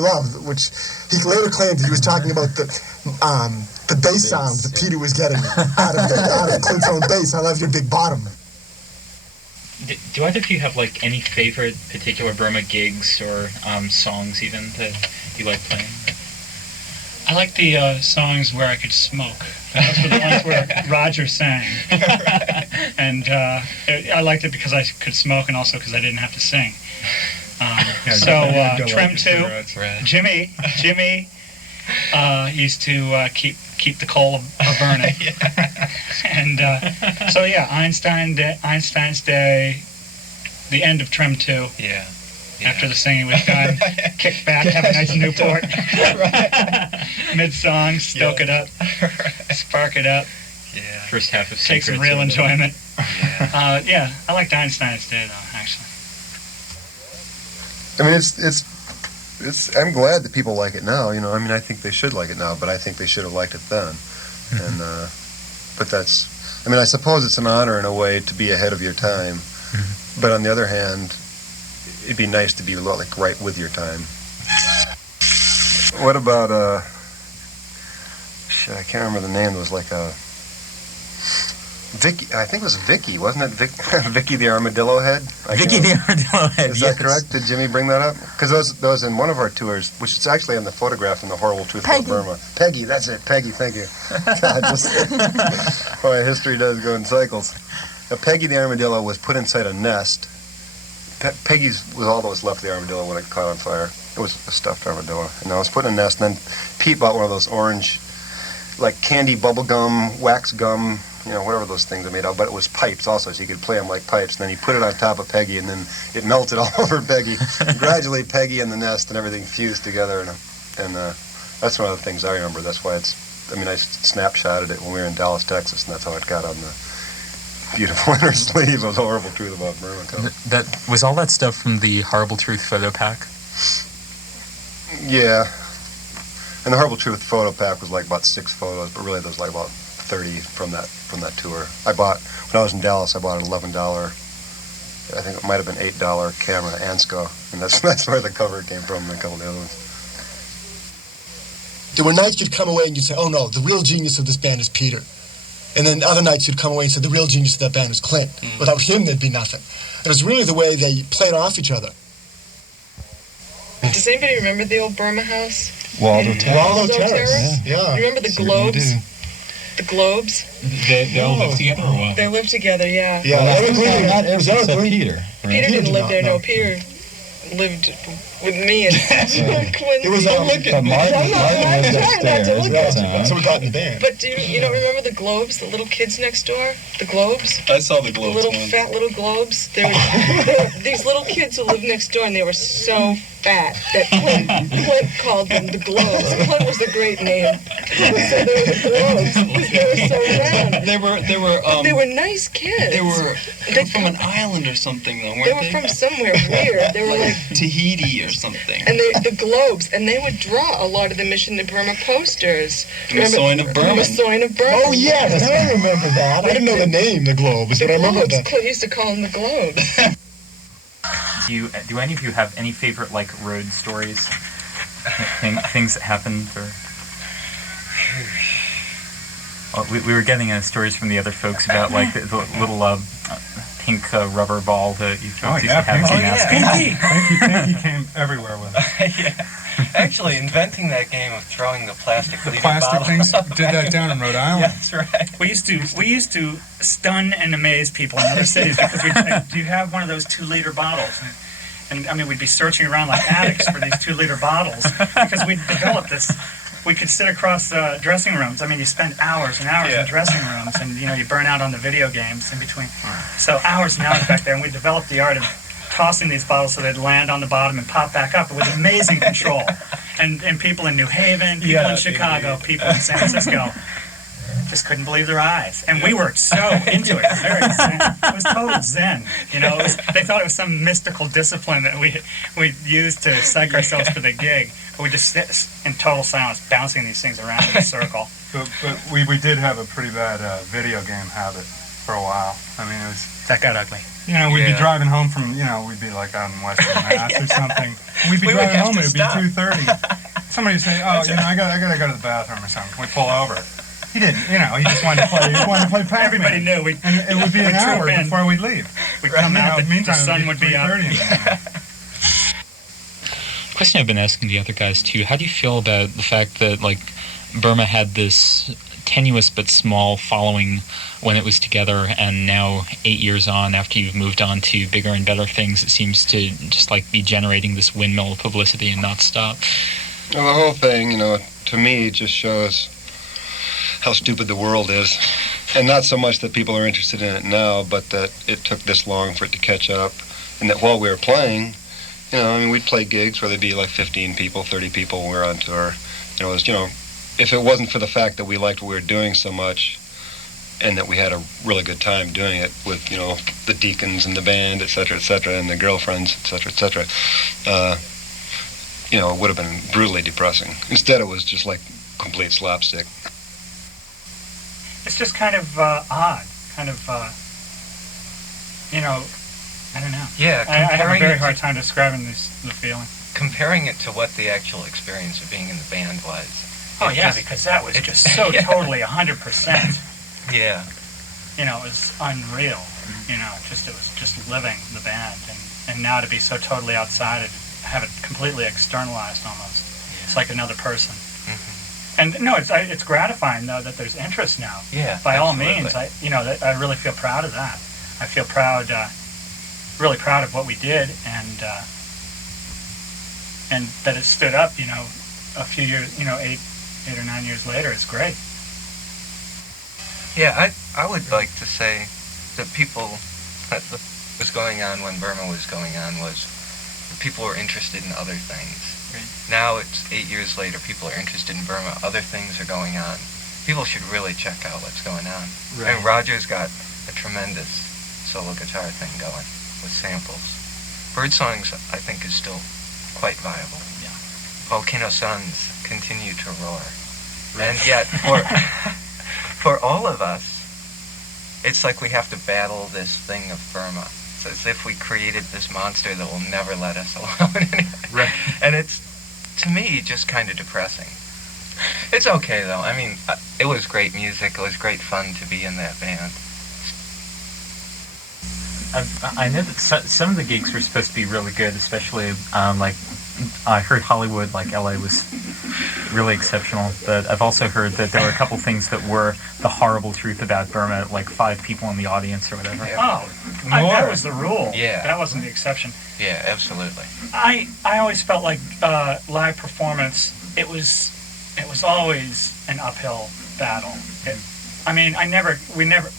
Love," which he later claimed he was talking about the bass sound that Peter was getting out of Clint's own bass. I love your big bottom. Do either of you have like any favorite particular Burma gigs or songs even that you like playing? I like the songs where I could smoke. Those were the ones where Roger sang. And I liked it because I could smoke and also because I didn't have to sing. Trim 2, Jimmy used to keep the coal burning. And Einstein's Day, the end of Trim 2. Yeah. After the singing was done, kick back, have a nice Newport. Mid-song, stoke it up, spark it up. Yeah. First half of Take some real enjoyment. Yeah. I liked Einstein's Day though, actually. I mean, it's. I'm glad that people like it now. You know, I mean, I think they should like it now, but I think they should have liked it then. And but that's. I mean, I suppose it's an honor in a way to be ahead of your time, but on the other hand, it'd be nice to be like right with your time. What about I can't remember the name. It was like a Vicky. I think it was Vicky, wasn't it? Vicky the Armadillo Head. Vicky the Armadillo Head. Is that correct? Did Jimmy bring that up? Because that was in one of our tours, which is actually on the photograph in The Horrible Truth of Burma. Peggy, that's it. Peggy, thank you. God, boy, history does go in cycles. Now, Peggy the Armadillo was put inside a nest. Peggy's was all that was left of the armadillo when it caught on fire. It was a stuffed armadillo. And I was put in a nest, and then Pete bought one of those orange, like candy bubble gum, wax gum, you know, whatever those things are made of, but it was pipes also, so you could play them like pipes. And then he put it on top of Peggy, and then it melted all over Peggy. And gradually, Peggy and the nest and everything fused together, and that's one of the things I remember. That's why I snapshotted it when we were in Dallas, Texas, and that's how it got on the beautiful inner sleeve of The Horrible Truth About Burma cover. That was all that stuff from the Horrible Truth photo pack? Yeah. And the Horrible Truth photo pack was like about 6 photos, but really there was like about 30 from that tour. When I was in Dallas, I bought an $11, I think it might have been $8 camera, Ansco, and that's where the cover came from, and a couple of the other ones. There were nights you'd come away and you'd say, oh no, the real genius of this band is Peter. And then other nights you'd come away and say, the real genius of that band is Clint. Without him, there'd be nothing. It was really the way they played off each other. Does anybody remember the old Burma house? Waldo Terrace. Yeah. You remember the globes? The globes? They all lived together or what? They lived together, yeah. Yeah, Not except Peter. Right? Peter didn't live there, no. Peter lived with me and Quinn. It was But Martin lived upstairs. So we got in the band. But do you don't remember the globes, the little kids next door? The globes? I saw the The globes. little fat little globes. There were these little kids who lived next door, and they were so fat that Clint called them the globes. Clint was a great name. So they were the globes because they were so round. They were nice kids. They were from an island or something, though, weren't They were from somewhere weird. They were like Tahiti or something. and the globes, and they would draw a lot of the Mission to Burma posters. Massoin of Burma. Massoin of Burma. Oh, yes, I remember that. I didn't know the name, the Globes, but I remember that. Clint used to call them the globes. Do any of you have any favorite like road stories? Things that happened or? Well, we were getting stories from the other folks about like the little pink rubber ball that you folks used to have. Pinky came everywhere with it. Yeah. Actually, inventing that game of throwing the plastic The plastic things did that down in Rhode Island. Yeah, that's right. We used to stun and amaze people in other cities because we'd say, do you have one of those 2-liter bottles? And I mean, we'd be searching around like addicts for these 2-liter bottles because we'd developed this. We could sit across dressing rooms. I mean, you spend hours and hours in dressing rooms, and you burn out on the video games in between. So hours and hours back there, and we developed the art of tossing these bottles so they'd land on the bottom and pop back up with amazing control. And people in New Haven, people in Chicago, people in San Francisco just couldn't believe their eyes. And we were so into it. Very zen. It was total zen. They thought it was some mystical discipline that we used to psych ourselves for the gig. But we just sit in total silence, bouncing these things around in a circle. But we did have a pretty bad video game habit for a while. I mean, it was... That got ugly. We'd be driving home from, we'd be like out in Western Mass or something. We'd be driving home and it'd be 2:30. Somebody would say, I gotta go to the bathroom or something. Can we pull over? He didn't, he just wanted to play. He wanted to play Pac-Man. Everybody knew. And it would be an hour before we'd leave. We'd come out, the sun would be up. Question I've been asking the other guys too: how do you feel about the fact that Burma had this tenuous but small following when it was together, and now 8 years on, after you've moved on to bigger and better things, it seems to just be generating this windmill of publicity and not stop? Well, the whole thing, to me, just shows how stupid the world is. And not so much that people are interested in it now, but that it took this long for it to catch up. And that while we were playing, we'd play gigs where there'd be 15 people, 30 people when we were on tour. If it wasn't for the fact that we liked what we were doing so much and that we had a really good time doing it with, the deacons and the band, et cetera, and the girlfriends, et cetera, it would have been brutally depressing. Instead, it was just complete slapstick. It's just kind of odd, kind of, I don't know. Yeah, I have a very hard time describing the feeling. Comparing it to what the actual experience of being in the band was. Oh, yeah, because that was just so totally 100%. Yeah. It was unreal. It was just living the band. And now to be so totally outside it, have it completely externalized almost. Yeah. It's like another person. And no, it's gratifying though that there's interest now. Yeah. By all means, I really feel proud of that. I feel proud, really proud of what we did, and that it stood up. A few years, 8 or 9 years later, is great. Yeah, I would like to say that what was going on when Burma was going on was that people were interested in other things. Now it's 8 years later, people are interested in Burma, other things are going on. People should really check out what's going on. Right. And Roger's got a tremendous solo guitar thing going with samples. Birdsongs, I think, is still quite viable. Yeah. Volcano Suns continue to roar. Right. And yet, for all of us, it's like we have to battle this thing of Burma. It's as if we created this monster that will never let us alone. Right. And it's, to me, just kind of depressing. It's okay, though. I mean, it was great music. It was great fun to be in that band. I know that some of the gigs were supposed to be really good, especially, I heard Hollywood, LA, was really exceptional, but I've also heard that there were a couple things that were the horrible truth about Burma, 5 people in the audience or whatever. Yeah. Oh, that was the rule. Yeah. That wasn't the exception. Yeah, absolutely. I always felt like live performance, it was always an uphill battle. We never...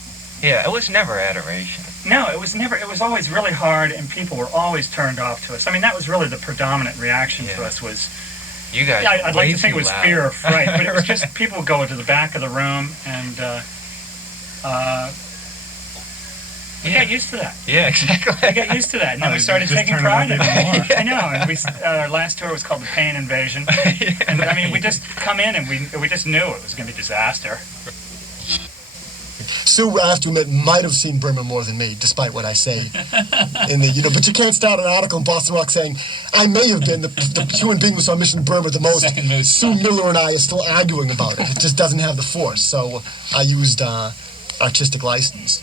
Yeah, it was never adoration. No, it was always really hard, and people were always turned off to us. That was really the predominant reaction to us was... You guys I'd like to think it was loud. fear or fright, but it was just people would go into the back of the room, and we got used to that. Yeah, exactly. We got used to that, and then we started taking pride in it. I know, and our last tour was called The Pain Invasion, and we just come in and we just knew it was going to be disaster. Sue, I have to admit, might have seen Burma more than me, despite what I say. But you can't start an article in Boston Rock saying, I may have been the human being who saw Mission Burma the most. Sue Miller and I are still arguing about it. It just doesn't have the force. So I used artistic license.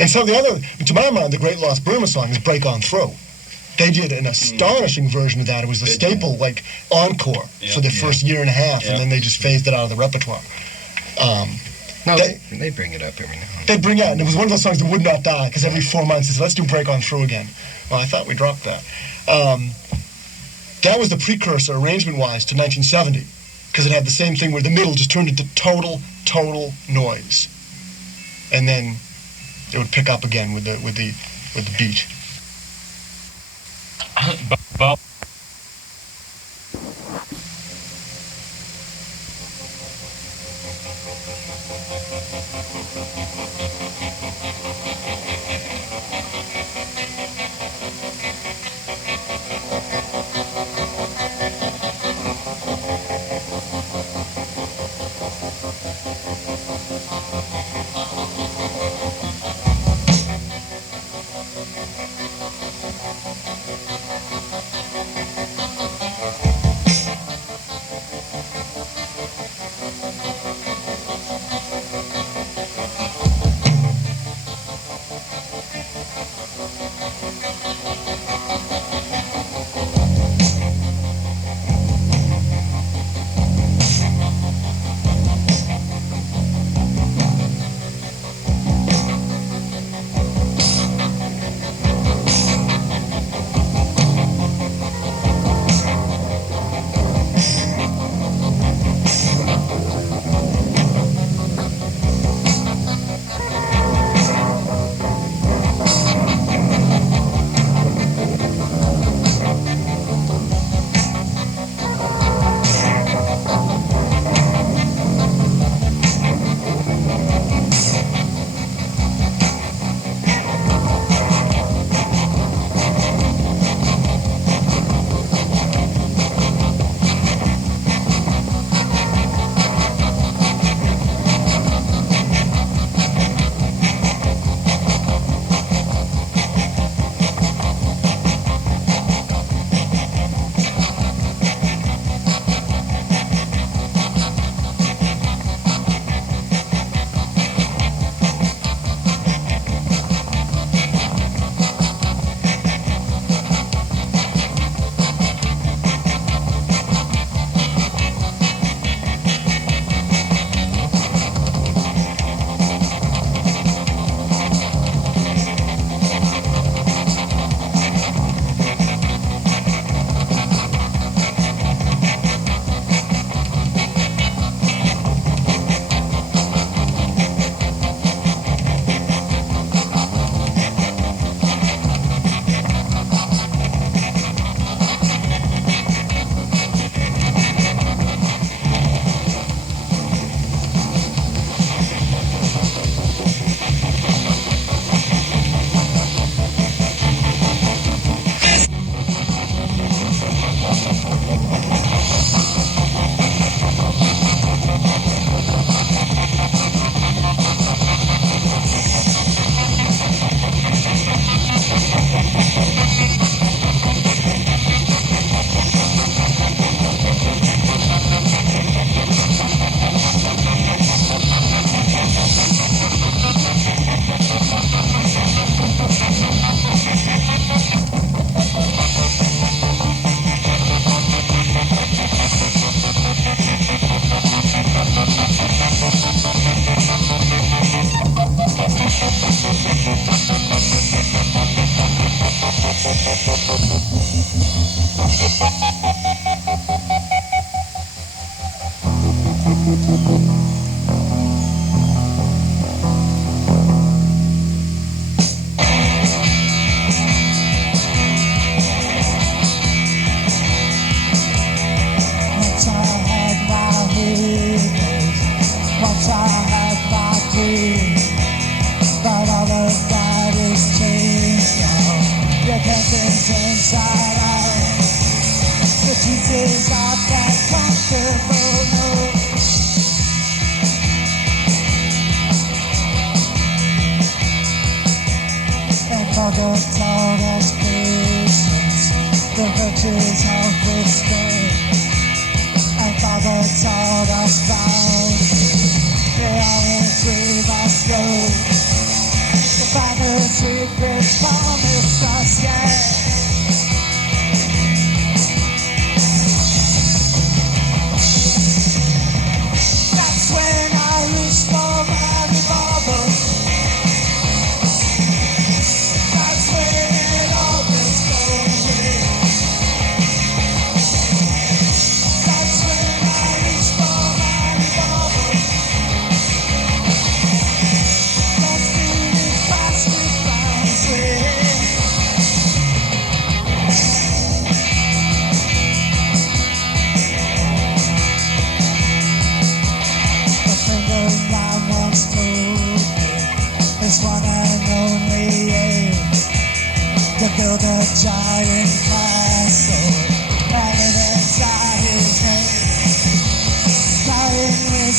And so to my mind, the great Lost Burma song is Break On Through. They did an astonishing version of that. It was the staple, encore for the first year and a half, and then they just phased it out of the repertoire. No, they bring it up every now and then. They bring out, and it was one of those songs that would not die, because every 4 months they said, let's do Break On Through again. Well, I thought we dropped that. That was the precursor, arrangement-wise, to 1970, because it had the same thing where the middle just turned into total noise, and then it would pick up again with the beat. Bob.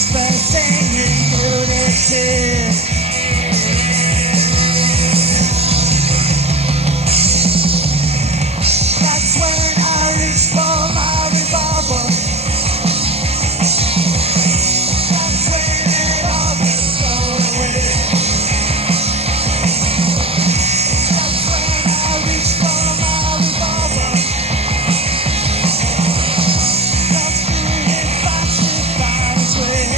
dispersing in unity. That's when I reach for my revolver. That's when it all gets thrown away. That's when I reach for my revolver. That's when it finds its way.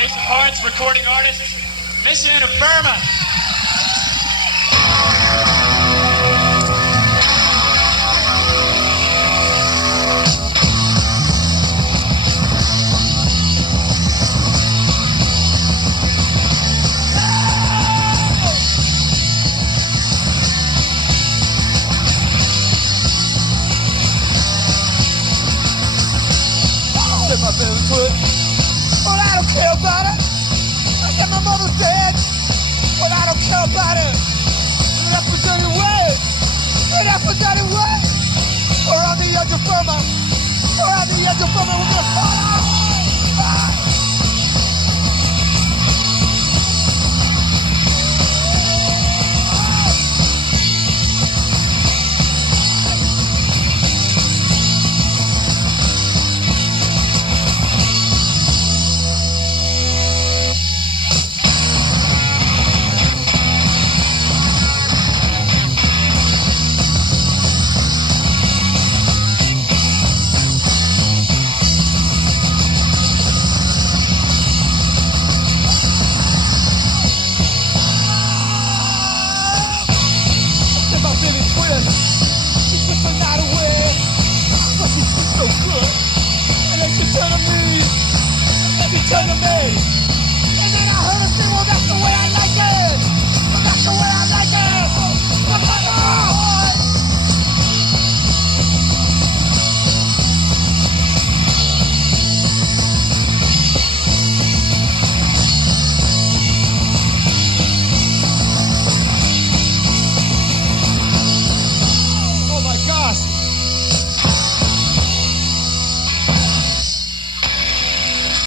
Ace of Hearts, recording artist, Mission of Burma. good. But I don't care about it. I said my mother's dead. But I don't care about it. Left for dirty ways. Left for dirty ways. Or on the edge of Burma. Or on the edge of Burma. We're gonna fall out.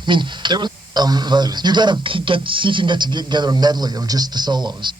I mean, there was you gotta see if you can get together a medley of just the solos.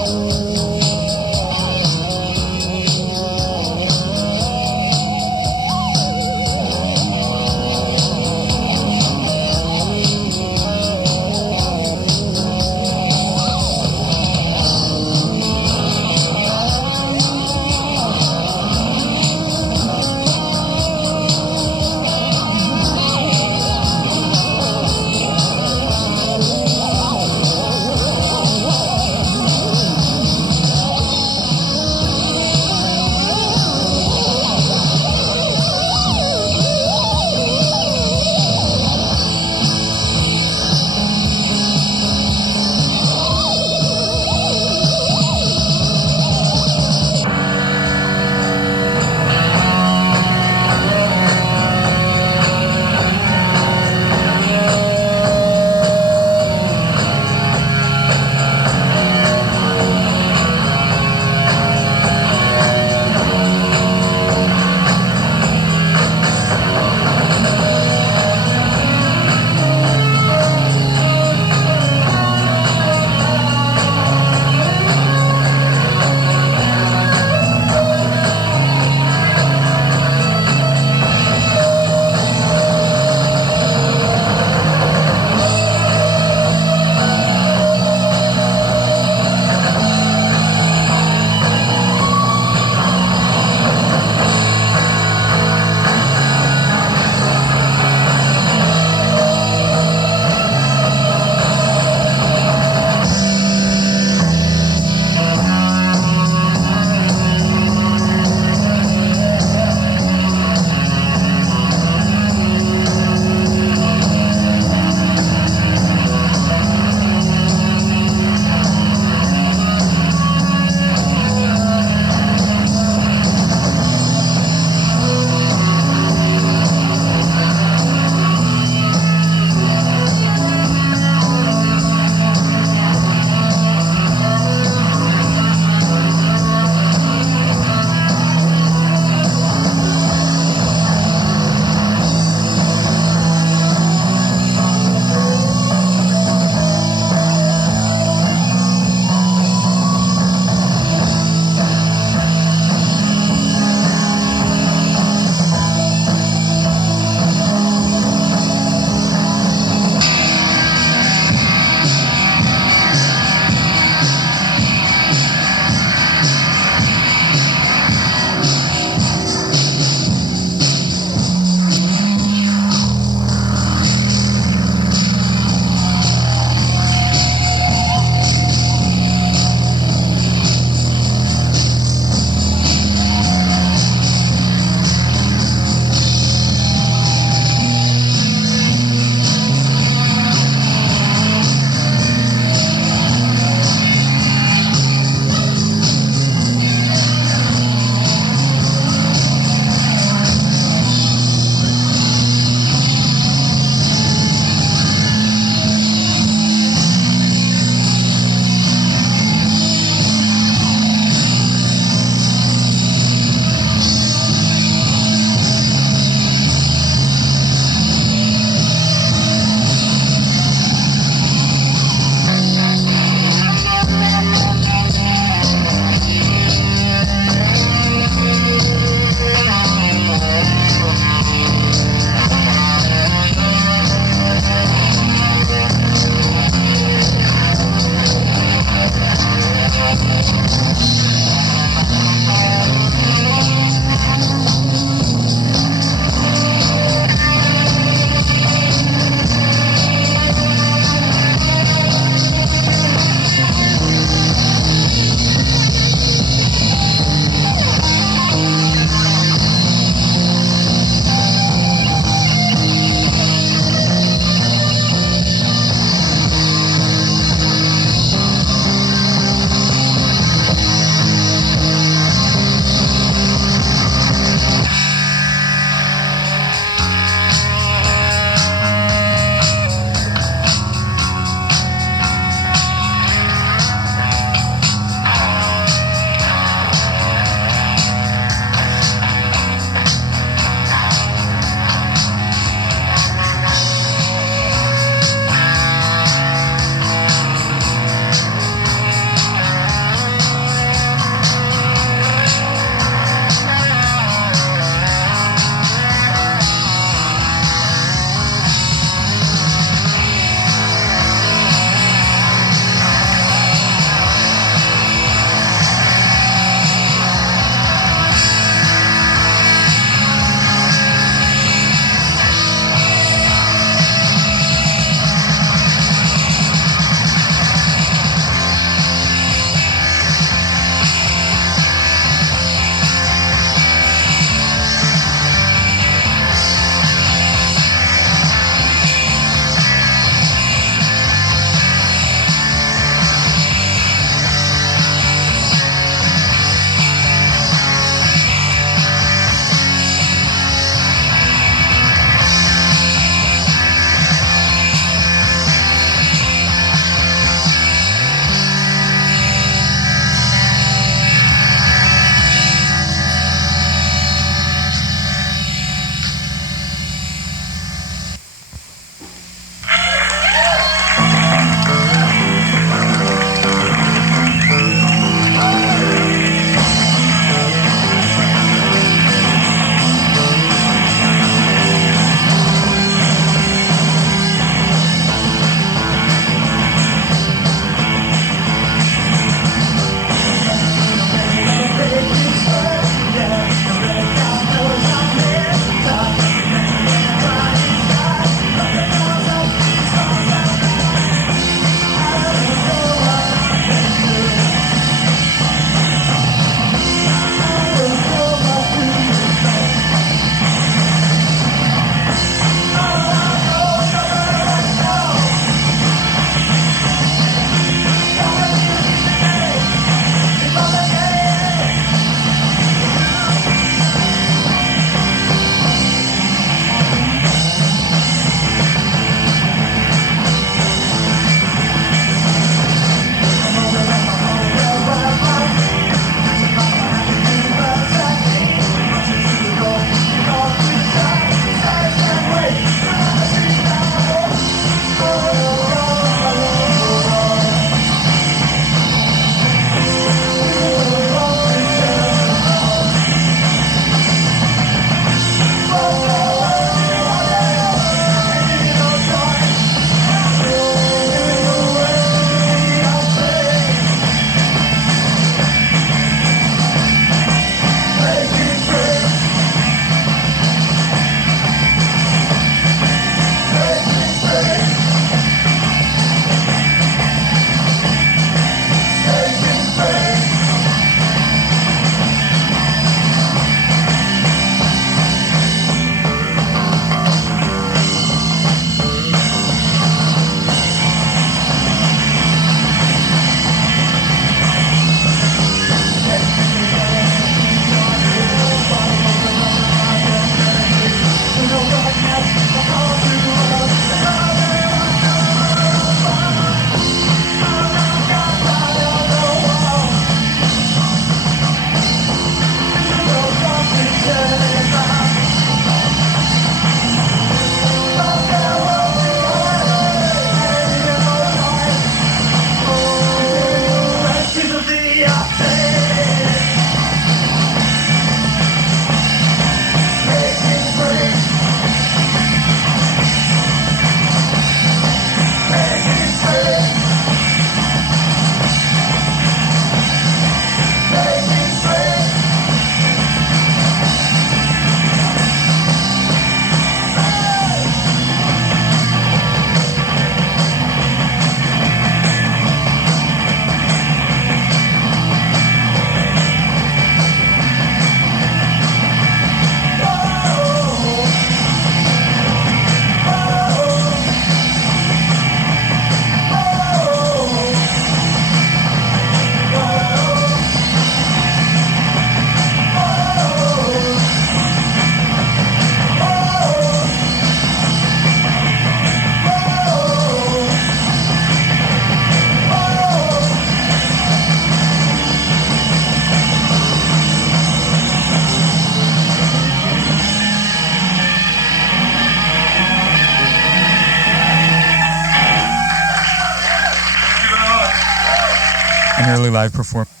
an early live performance.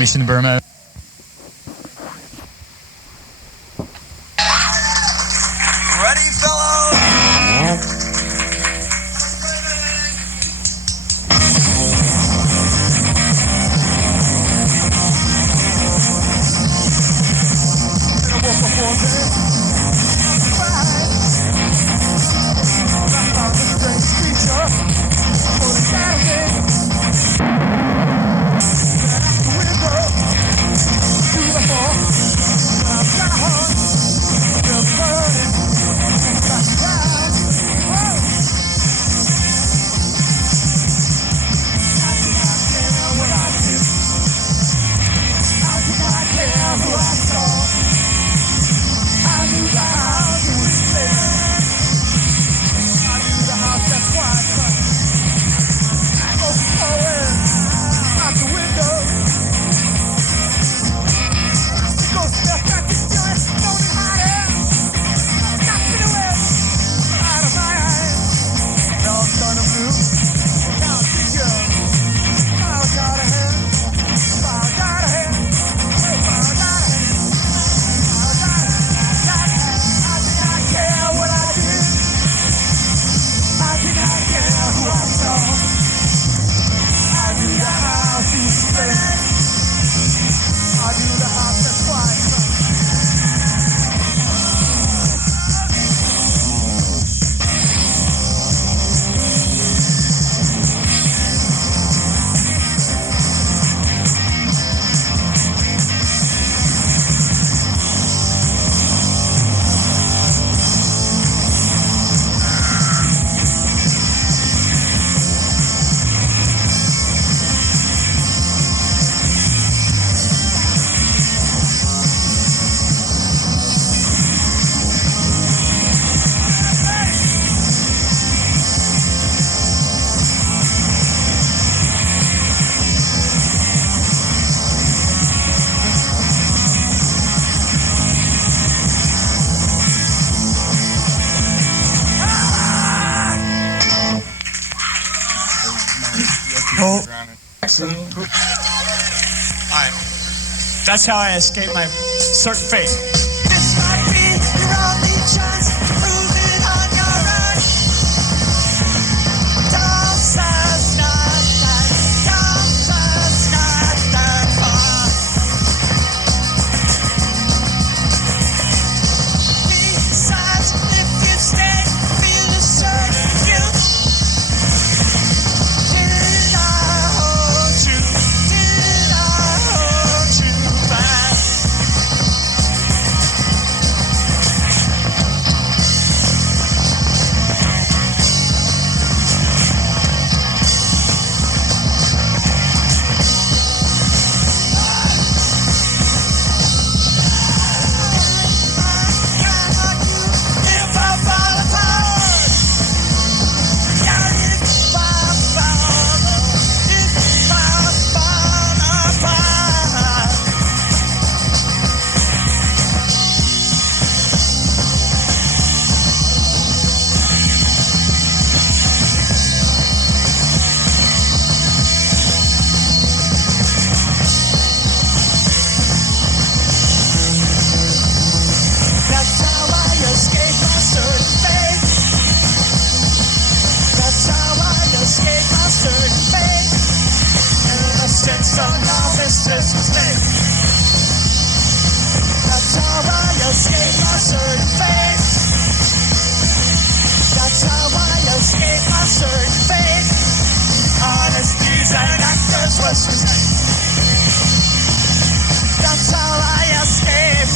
Mission Burma. Ready, fellows? Alright. That's how I escape my certain fate. This might be your only chance to prove it on your own. Don't search not that. Don't search not that far. Besides, if you stay, feel a certain guilt. Did I hold you? Did I hold you back? If I fall apart, yeah, if I fall apart. That's how I escape my certain fate. That's how I escape my certain fate. Innocence of novice's mistake. That's how I escape my certain fate. That's how I escape my certain fate. Honesties and actors was mistake. That's how I escape.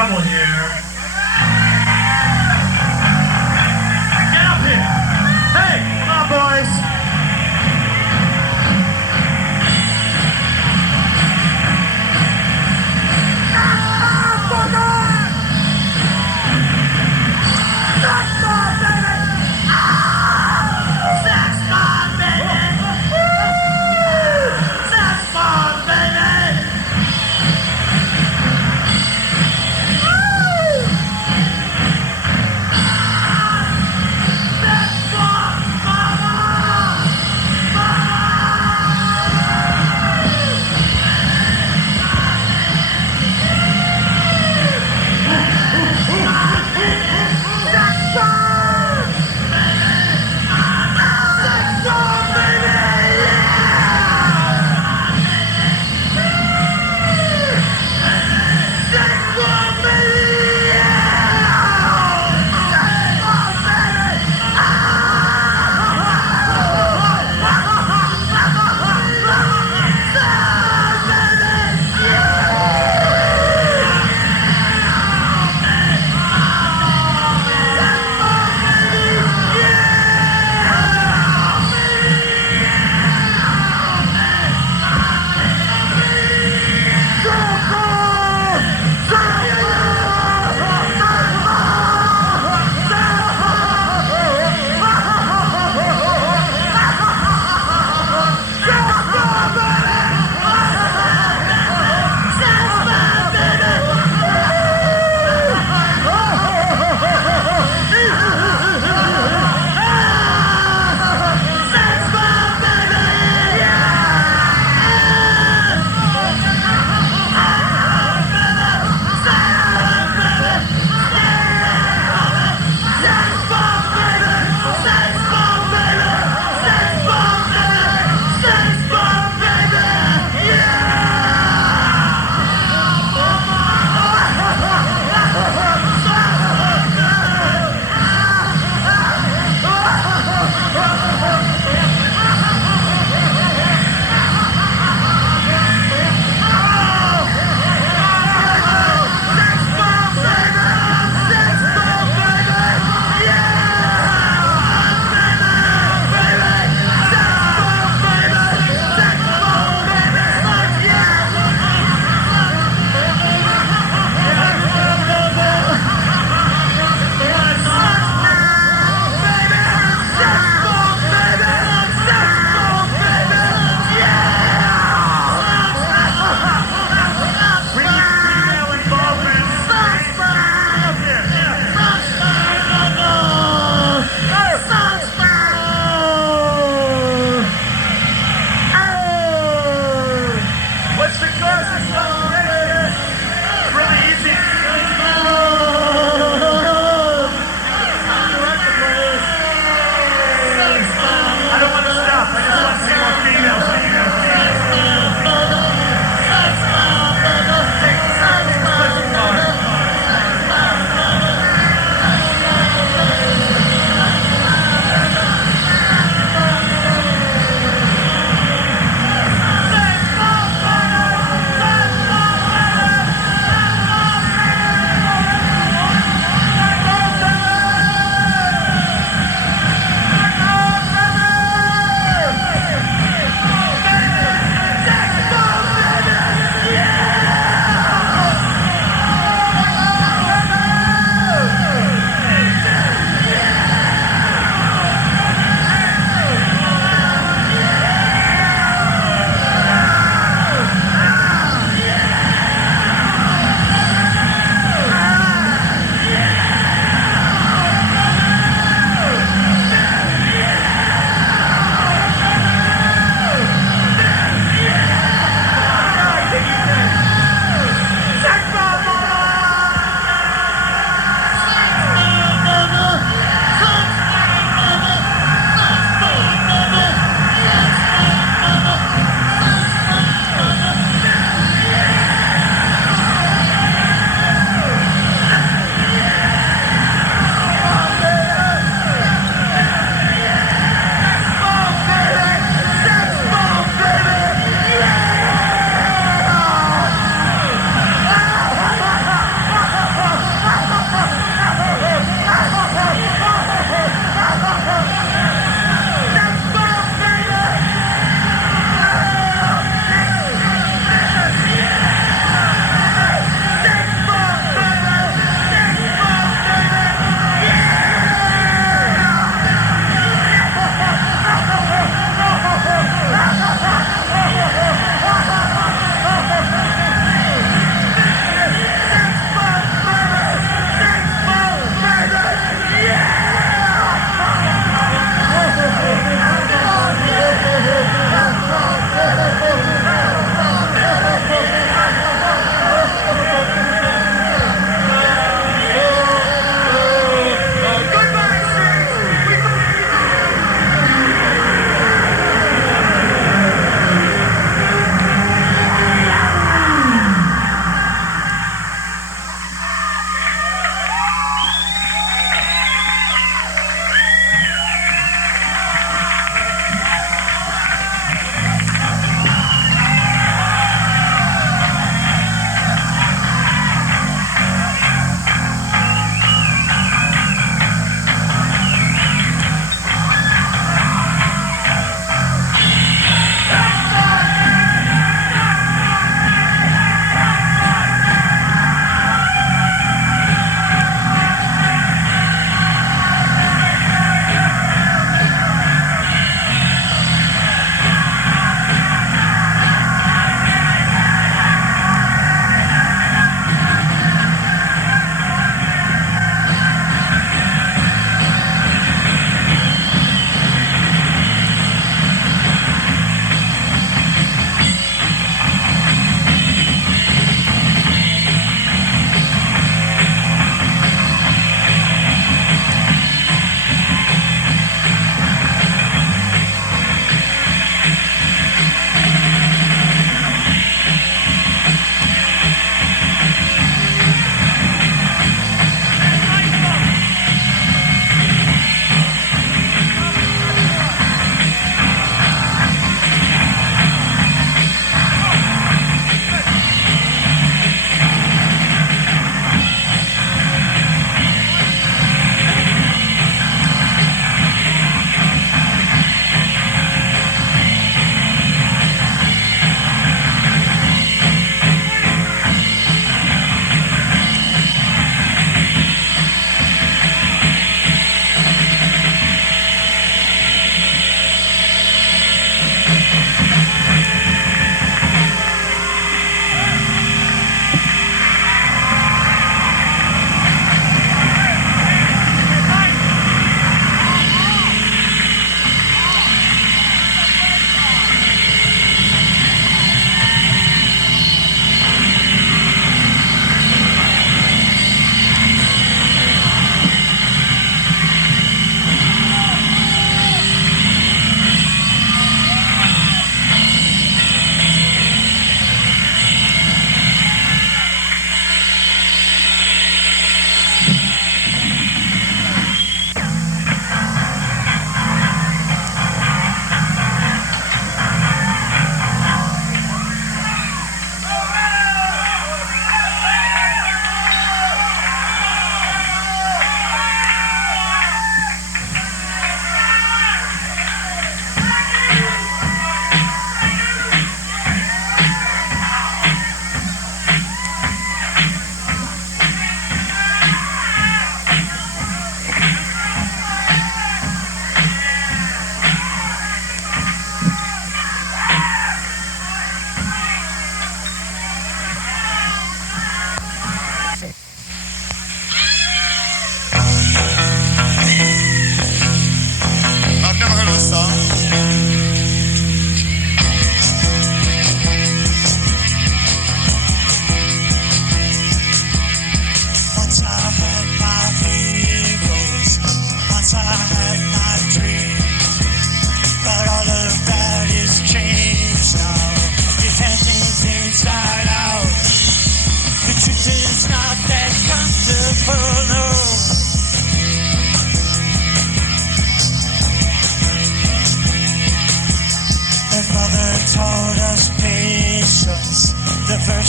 trouble here. Get up here. Hey, come on, boys.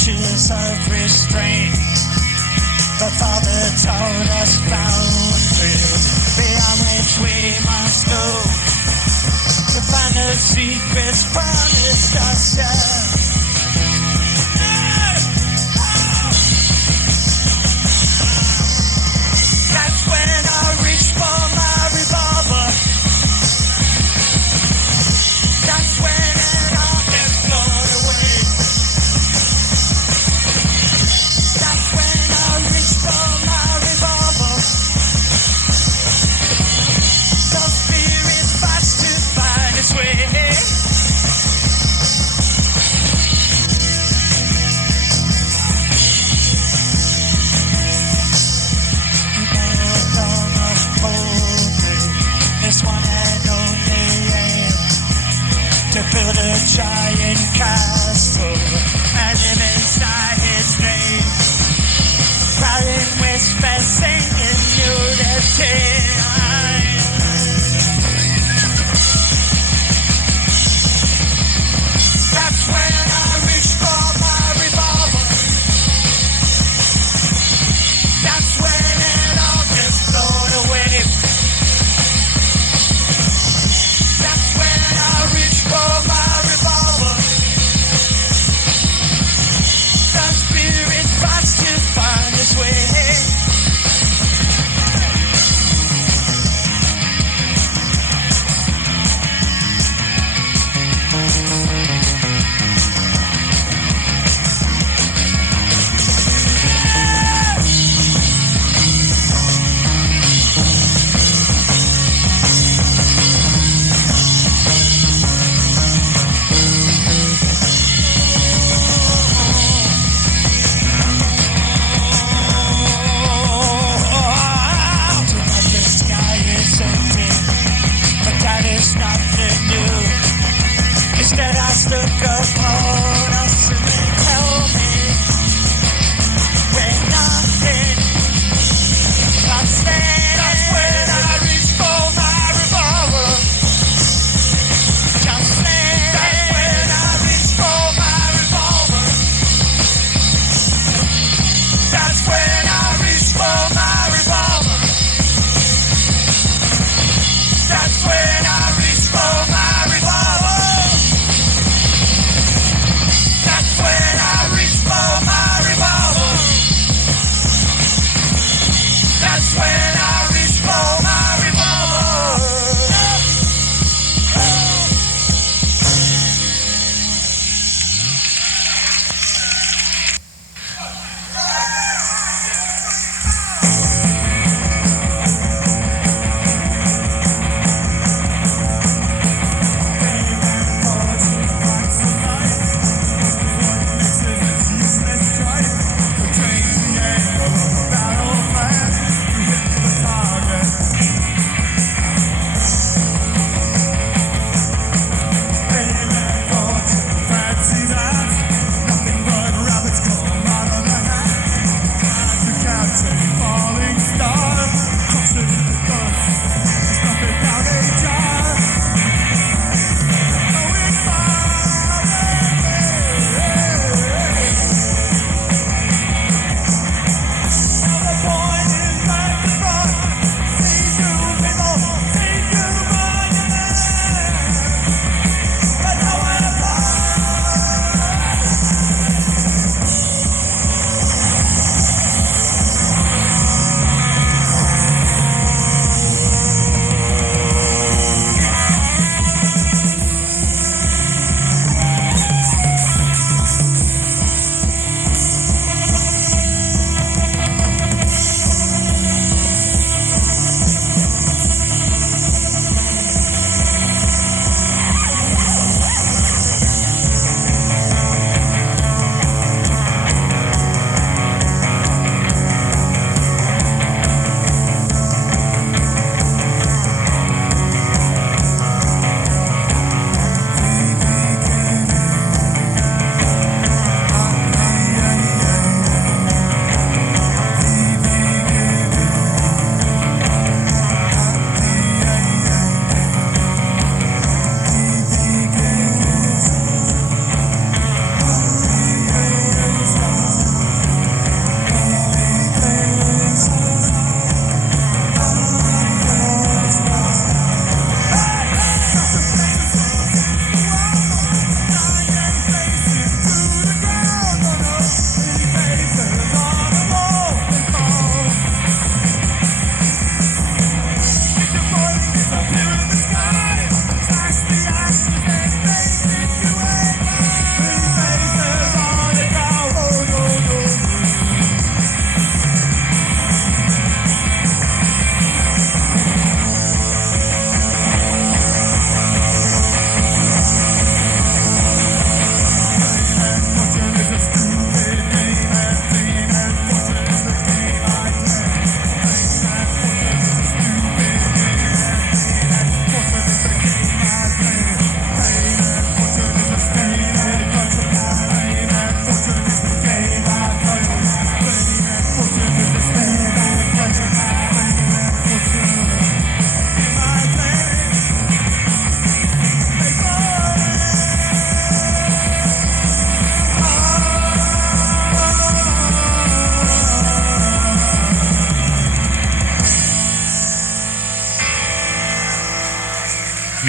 inches of restraint. The Father told us boundaries beyond which we must go to find the secrets promised ourselves. That's when I reach for my revolver. That's when an arm gets blown away. That's when I reach for my revolver. The spirit fights to find its way.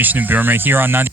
Mission in Burma here on 90.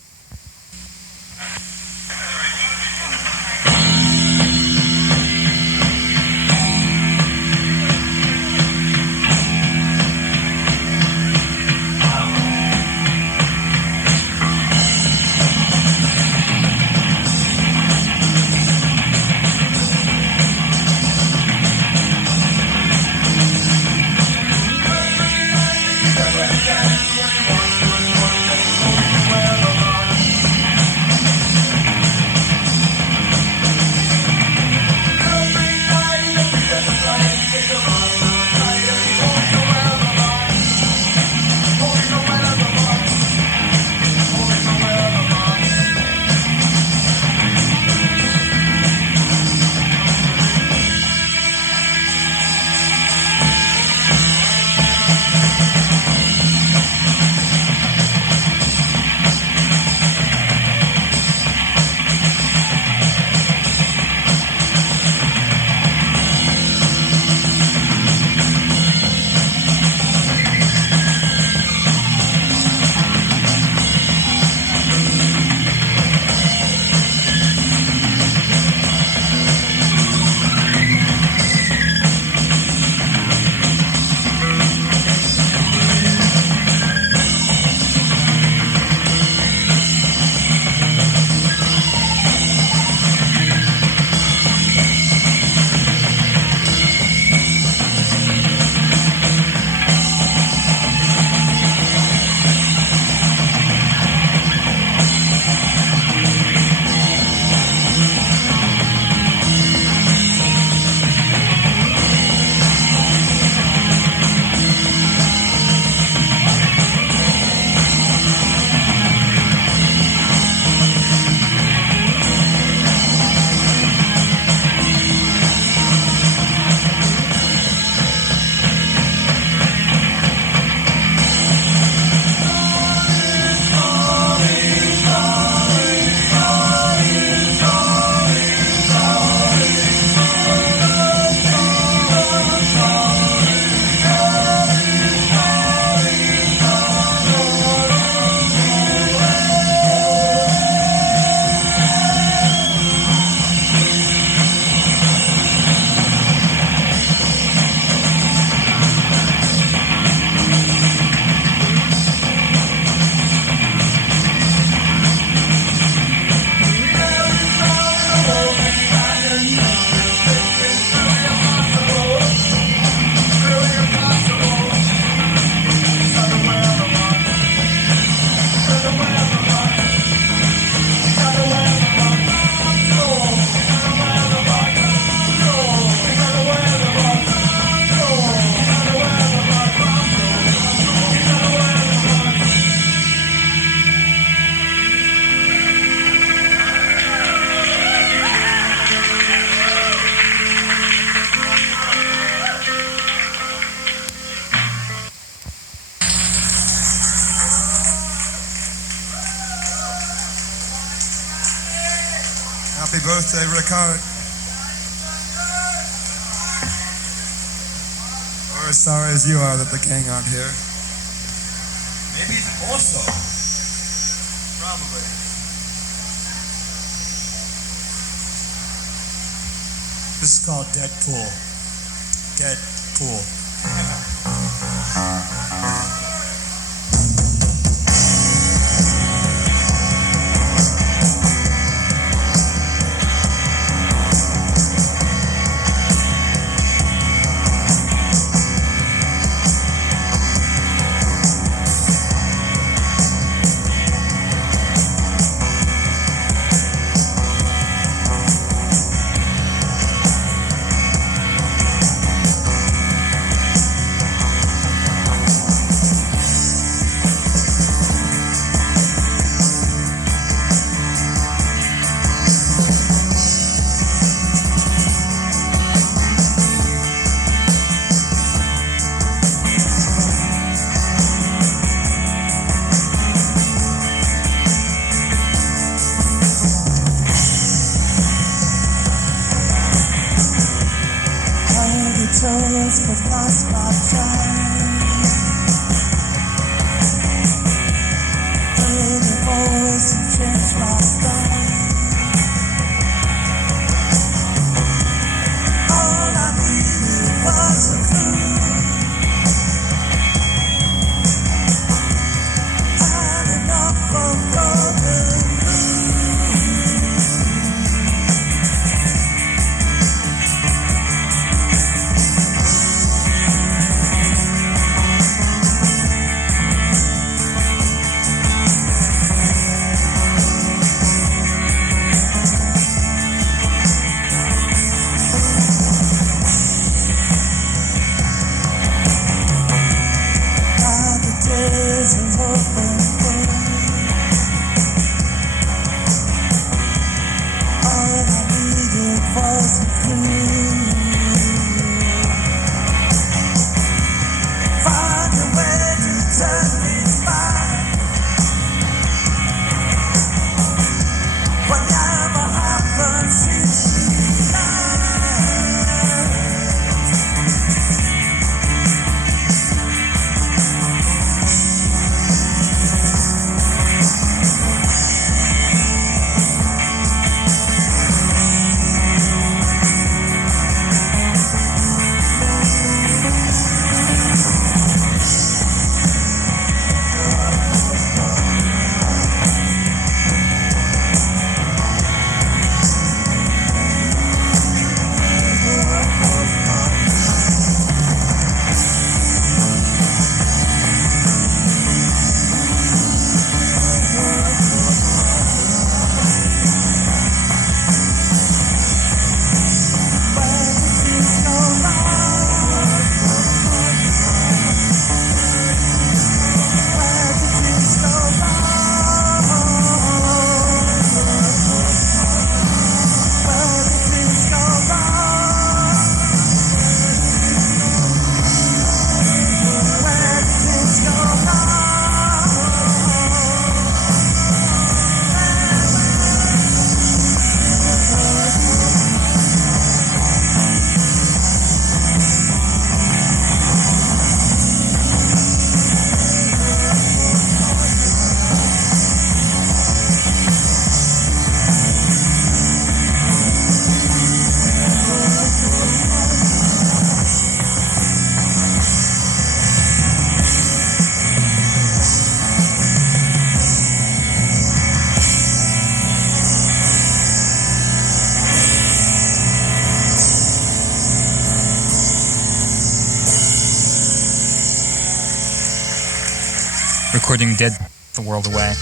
Happy birthday, Rickard. We're as sorry as you are that the gang aren't here. Maybe also. Probably. This is called Dead Cool. Dead Cool. Recording Dead the World Away.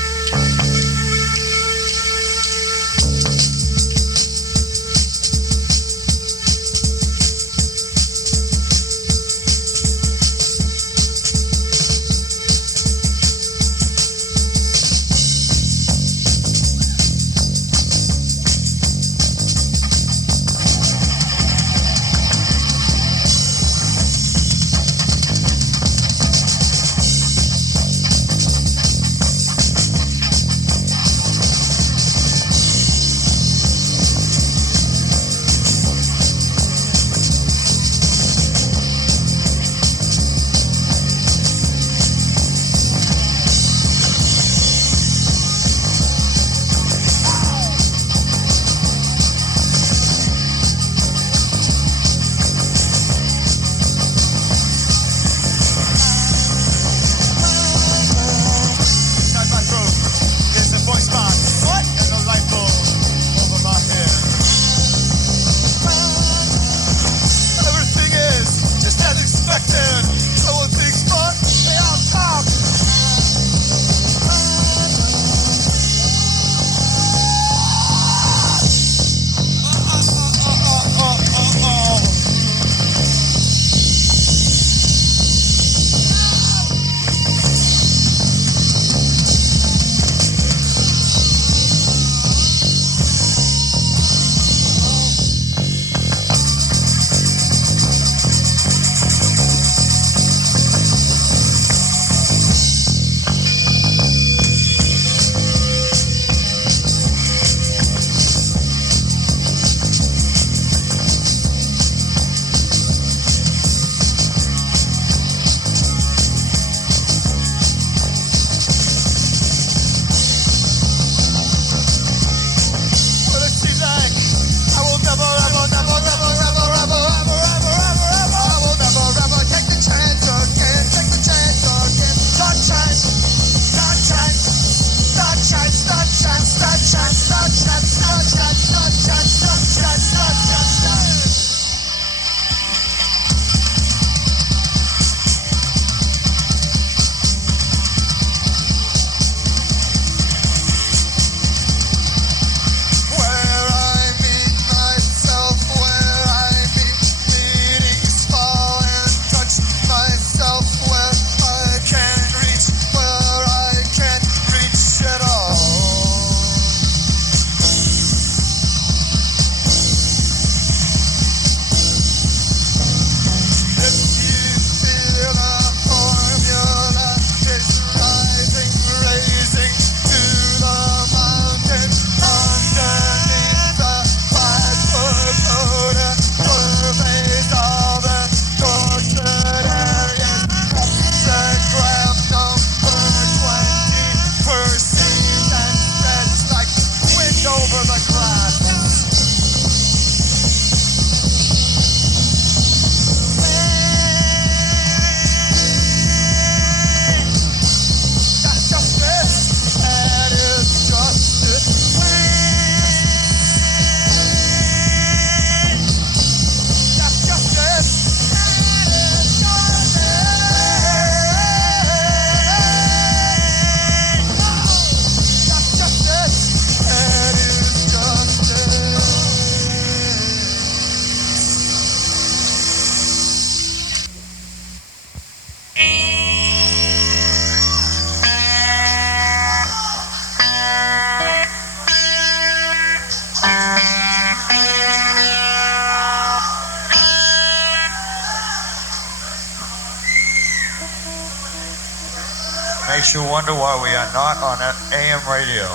makes you wonder why we are not on AM radio.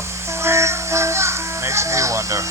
Makes me wonder.